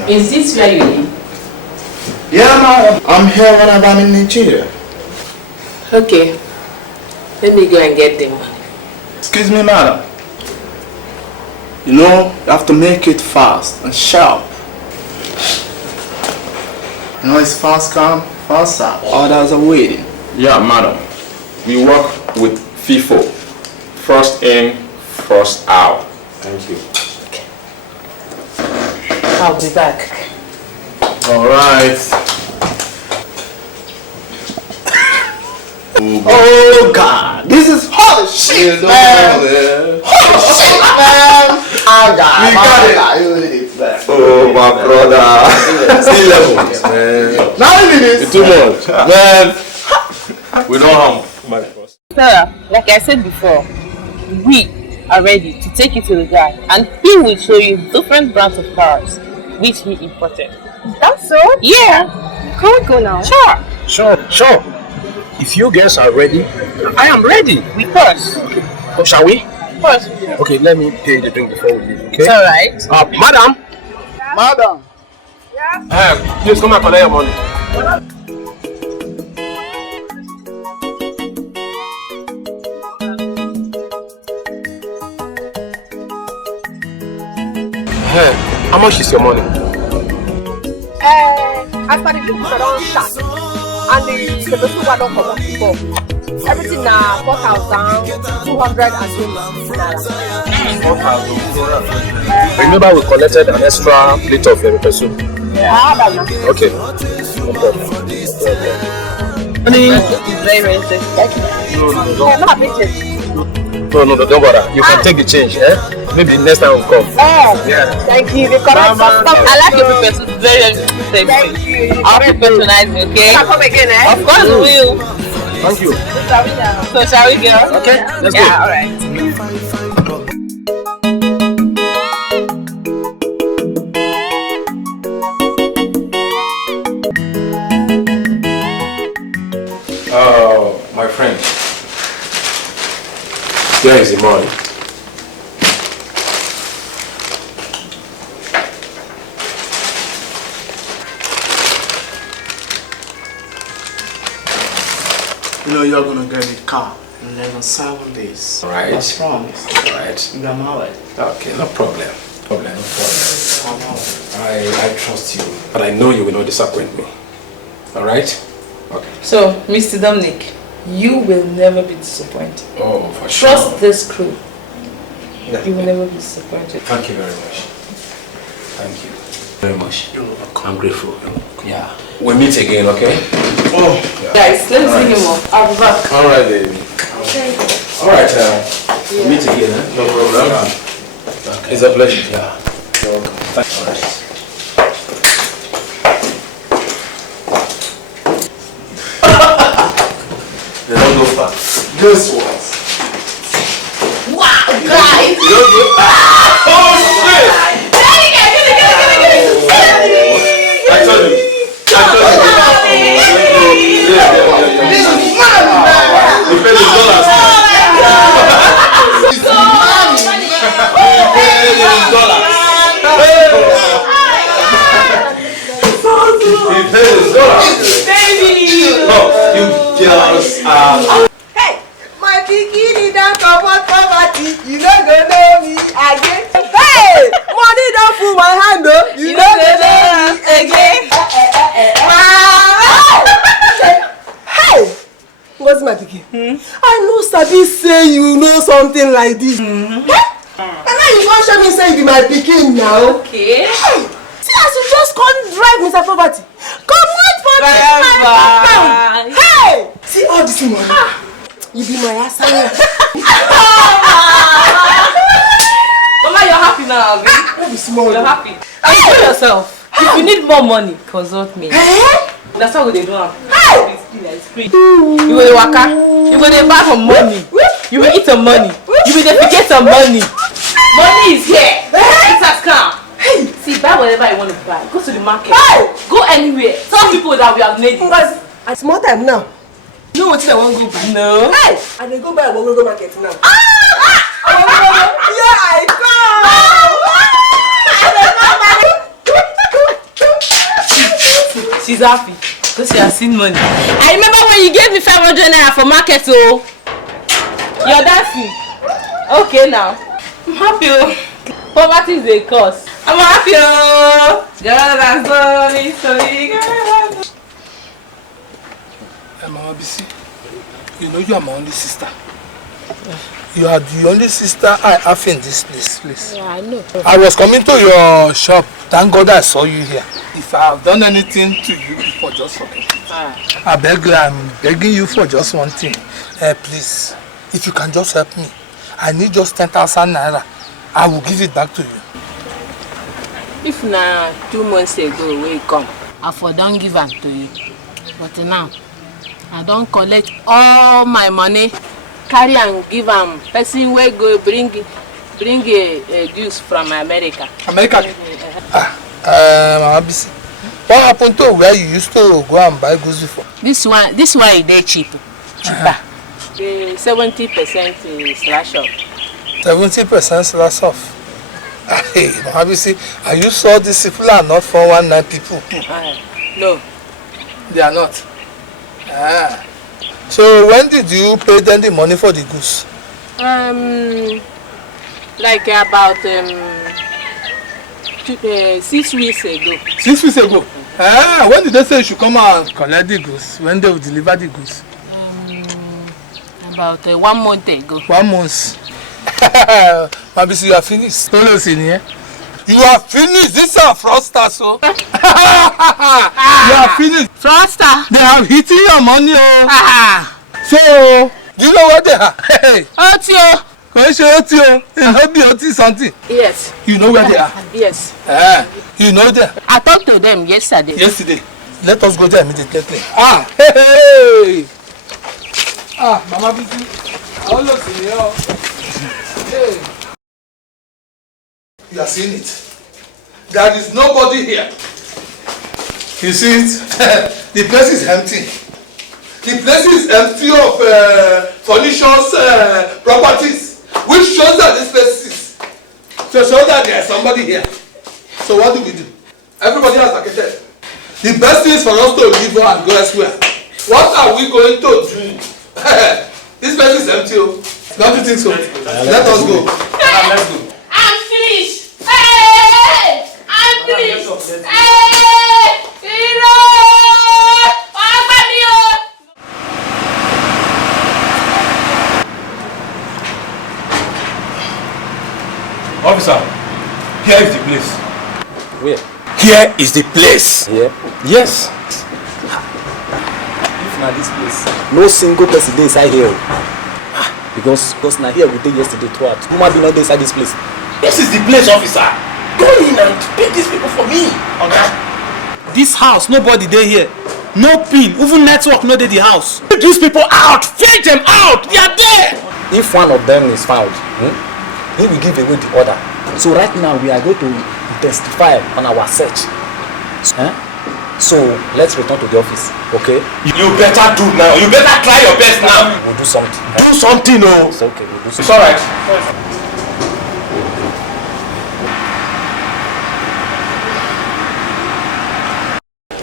Is this where you live? Yeah, madam. I'm here whenever I'm in Nigeria. Okay. Let me go and get the money. Excuse me, madam. You know, you have to make it fast and sharp. You know, it's fast come, fast out. Others are waiting. Yeah, madam. We work with FIFO. First in, first out. Thank you. I'll be back. All right. Oh God, this is holy shit, man. Holy shit, man. Oh God, we got it. Oh my brother. Still levels, man. 9 minutes. It's too much, man. We don't have my first. Sarah, like I said before, we are ready to take you to the guy, and he will show you different brands of cars which he imported. That's so? Yeah. Can we go now? Sure. Sure. If you guys are ready, I am ready. Of course. Oh, shall we? Of course. Okay, let me pay the drink before we leave, okay? It's alright. Madam. Madam. Please come and collect your money. Hey, how much is your money? As per the books around shot and the person who don't come up before, everything now 4,220 naira. 4,220. Remember we collected an extra plate of your soup. Okay. No problem. Honey. Very No, don't bother. You can take the change, eh? Maybe next time we'll come. Yeah. Thank you. The correct stuff. I like your pepper soup. Very sexy. Thank you. I'll patronize me, okay? Can I come again, eh? Of course we will. Thank you. So shall we go? Okay, let's go. Yeah, alright. My friend. Here is the money. You know you're gonna get a car in less than 7 days. Alright. I promise. Alright. You're married. Okay, no problem. I trust you, but I know you will not disappoint me. Alright? Okay. So, Mr. Dominic, you will never be disappointed. Oh, for sure. Trust this crew. Yeah. You will never be disappointed. Thank you very much. Thank you very much. I'm grateful. Yeah. We'll meet again, okay? Oh. Yeah. Guys, let's sing him off. I'll be back. Alright, baby. Okay. Alright, we'll meet again, eh? No problem. Okay. It's a pleasure. Yeah. You're welcome. Thanks. Alright. They don't go far. Guess what? Wow, guys! You don't go. Oh, shit! I told you. You paid the dollars. You girls Hey, my bikini don't come out poverty. You don't go know me again. Hey, money don't full my hand though. You don't go know me again. Hey, what's my pikin? I know Sabi say you know something like this. And now you can't show me say you be my pikin now. Okay. Hey, see as you just can't drive Mr. Poverty. Come on for me. Hey, see all this money. You be my assignment. Mama, you're happy now, baby. You're happy. Enjoy yourself. If you need more money, consult me. That's how they do it. It's free. You will waka. You will buy for money. You will eat some money. You will forget some money. Money is here. Let's ask her. Hey, see, buy whatever you want to buy. Go to the market. Hey! Go anywhere. Tell people that we are ladies. At small time now. You know what I want to go buy? No. Hey! And they go buy a go market now. Ah! Yeah, I come! She's happy because she has seen money. I remember when you gave me 500 naira for market, oh. You're dancing. Okay now. I'm happy, oh. Poverty is a curse. I'm happy, oh. Mama Bisi, you know you are my only sister. You are the only sister I have in this place, please. Yeah, I know. I was coming to your shop. Thank God I saw you here. If I have done anything to you, for just forget it. I beg you, I'm begging you for just one thing. Please, if you can just help me. I need just 10,000 naira. I will give it back to you. If na 2 months ago we come, I for don't give am to you. But now, I don't collect all my money, carry and give am person wey go bring a juice from America. America? Mama Bisi, what happened to where you used to go and buy goods before? This one is very cheaper. The 70% slash off. 70% slash off. Hey, Mama Bisi, are you sure these people are not 419 people? No. They are not. So when did you pay them the money for the goods? Like about 6 weeks ago. 6 weeks ago? When did they say you should come and collect the goods? When they will deliver the goods? About 1 month ago. 1 month. Mabisi, you are finished. You are finished. These are fraudsters, so. You are finished. Fraudster? They have eaten your money, oh. So, do you know what they are? Hey. Otio. Otio. It may be Oti something. Yes. You know where they are? Yes. You know them? I talked to them yesterday. Yesterday? Let us go there immediately. Hey. Mama Bisi. I always see you. Hey. You are seeing it. There is nobody here. You see it? The place is empty. The place is empty of furniture, properties, which shows that this place is. To show that there is somebody here. So what do we do? Everybody has vacated. The best thing is for us to leave and go elsewhere. What are we going to do? This place is empty. Don't you think so? Let us go. Let's go. I'm finished. Hey! I'm finished. Hey! Hero! Officer, here is the place. Where? Here is the place. Here? Yes. If na this place, no single person dey inside here. Because na here we did yesterday throughout. Human being not inside this place. This is the place, officer. Go in and pick these people for me. Okay. This house, nobody dey here. No pin, even network no dey the house. Pick these people out. Fight them out. They are there. If one of them is found, he will give away the order. So right now we are going to intensify on our search. So let's return to the office, okay? You better do now. You better try your best now. We'll do something. Do something, oh. It's okay. We'll do something. It's alright.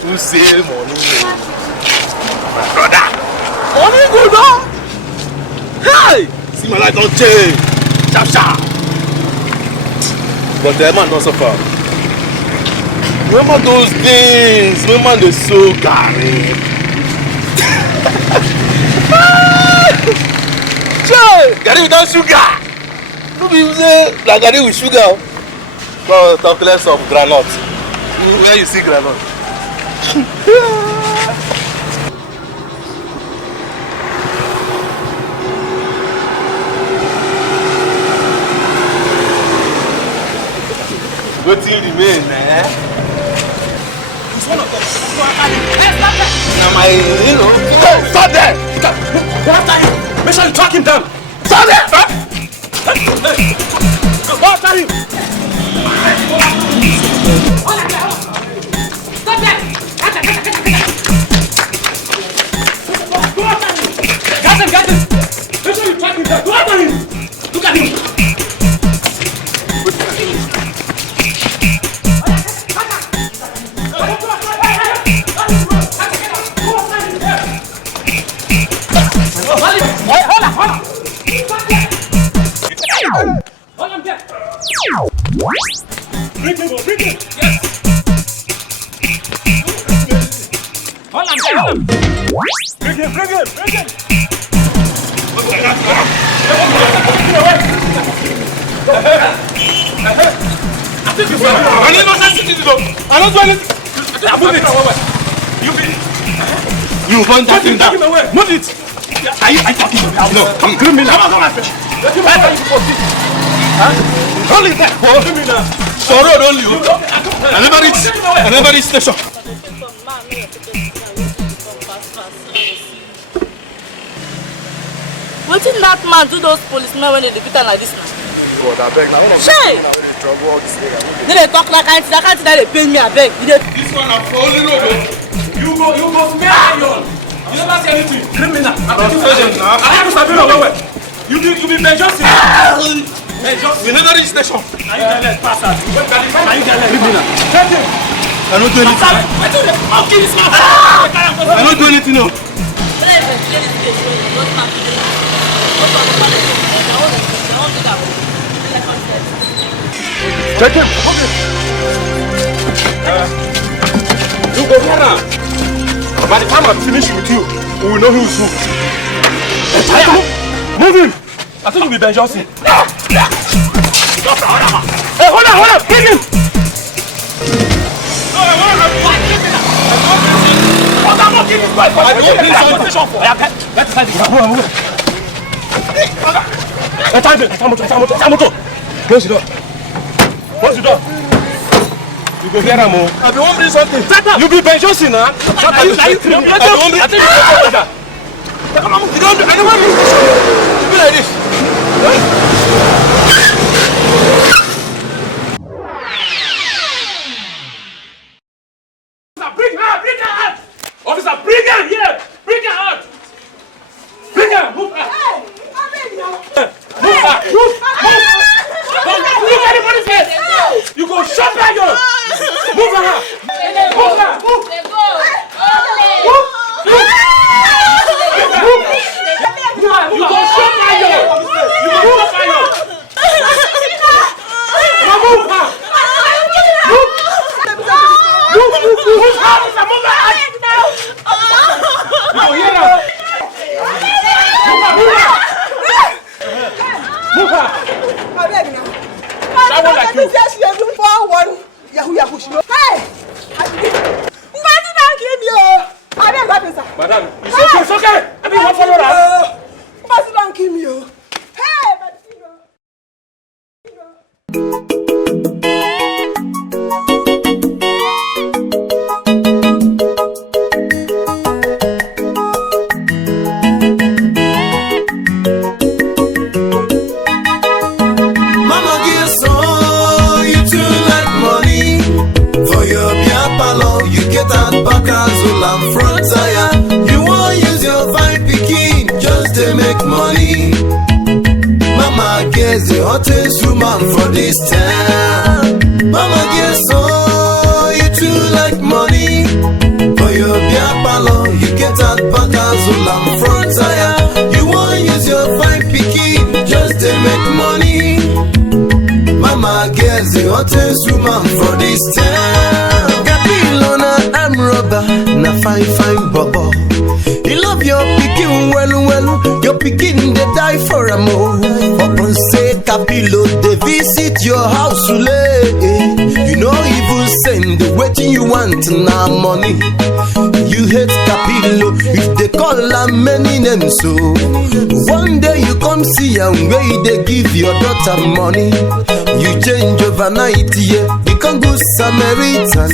Who say money? My brother. Money good, no? Hey! See my life don't change. Sharp, sharp. But the man don't suffer. Remember those days? Remember the so Gary? Gary without sugar. No be say like Gary with sugar. Go talk less of groundnut. Where you see groundnut? What till remain, eh? One of them. Now my, you know. Hey, stop there! Go after him. Make sure you track him down. Stop there! Go after him. Get him! Make sure you track him down. Go after him! Look at him! Hold on there! Bring him! Yes! Hold on there! Bring him! You want that thing down? Move it! Are you talking about? No, come give me now. Hold it there. Give me now. For road only. I never reach station. What did that man do those policemen when they defeat her like this now? God, I beg now. Shey! They talk like that kind that they pay me, I beg. This one I'm falling over. You go smell iron. You never say anything. Criminal. I have to stop you. You be Benjamin. We never reach station. Now you can let pass out. Now you can let criminal. I don't do anything. I don't do anything, no. Take him. You go here. By the time I finish with you, we will know who's who. Move him. I think you'll be Ben Johnson. Hey, hold on. Take him. Close the door. You go hear him. I be wondering something. You be Ben Johnson, huh? I don't want to be like this. Bring her out! Officer, bring her here! Bring her out! Bring her! Move her! Move her! Look at anybody's head! You go shut her girl! Move her! Move her! Move! You go shut her girl! You go shut her girl! Move her! Move her! You go hear her! Move her! Someone like you. Madam, it's okay. I mean, what for you? Don't kill me, oh. Hey, Mama, guess all you too like money. For your beer parlor, you get out back and front tire. You won't use your fine picking just to make money. Mama, guess the hottest woman for this town. Mama, guess all you too like money. For your beer parlor, you get out back and front tire. You won't use your fine picking just to make money. Mama, guess the hottest woman for this town. Capilona, I'm rubber, na fine bubble. You love your picking well, your picking they die for a more. Open say Capillo, they visit your house You know evil send the waiting you want now money. You hate Capillo if they call them many names so. One day you come see and where they give your daughter money. You change overnight, yeah, become good Samaritan.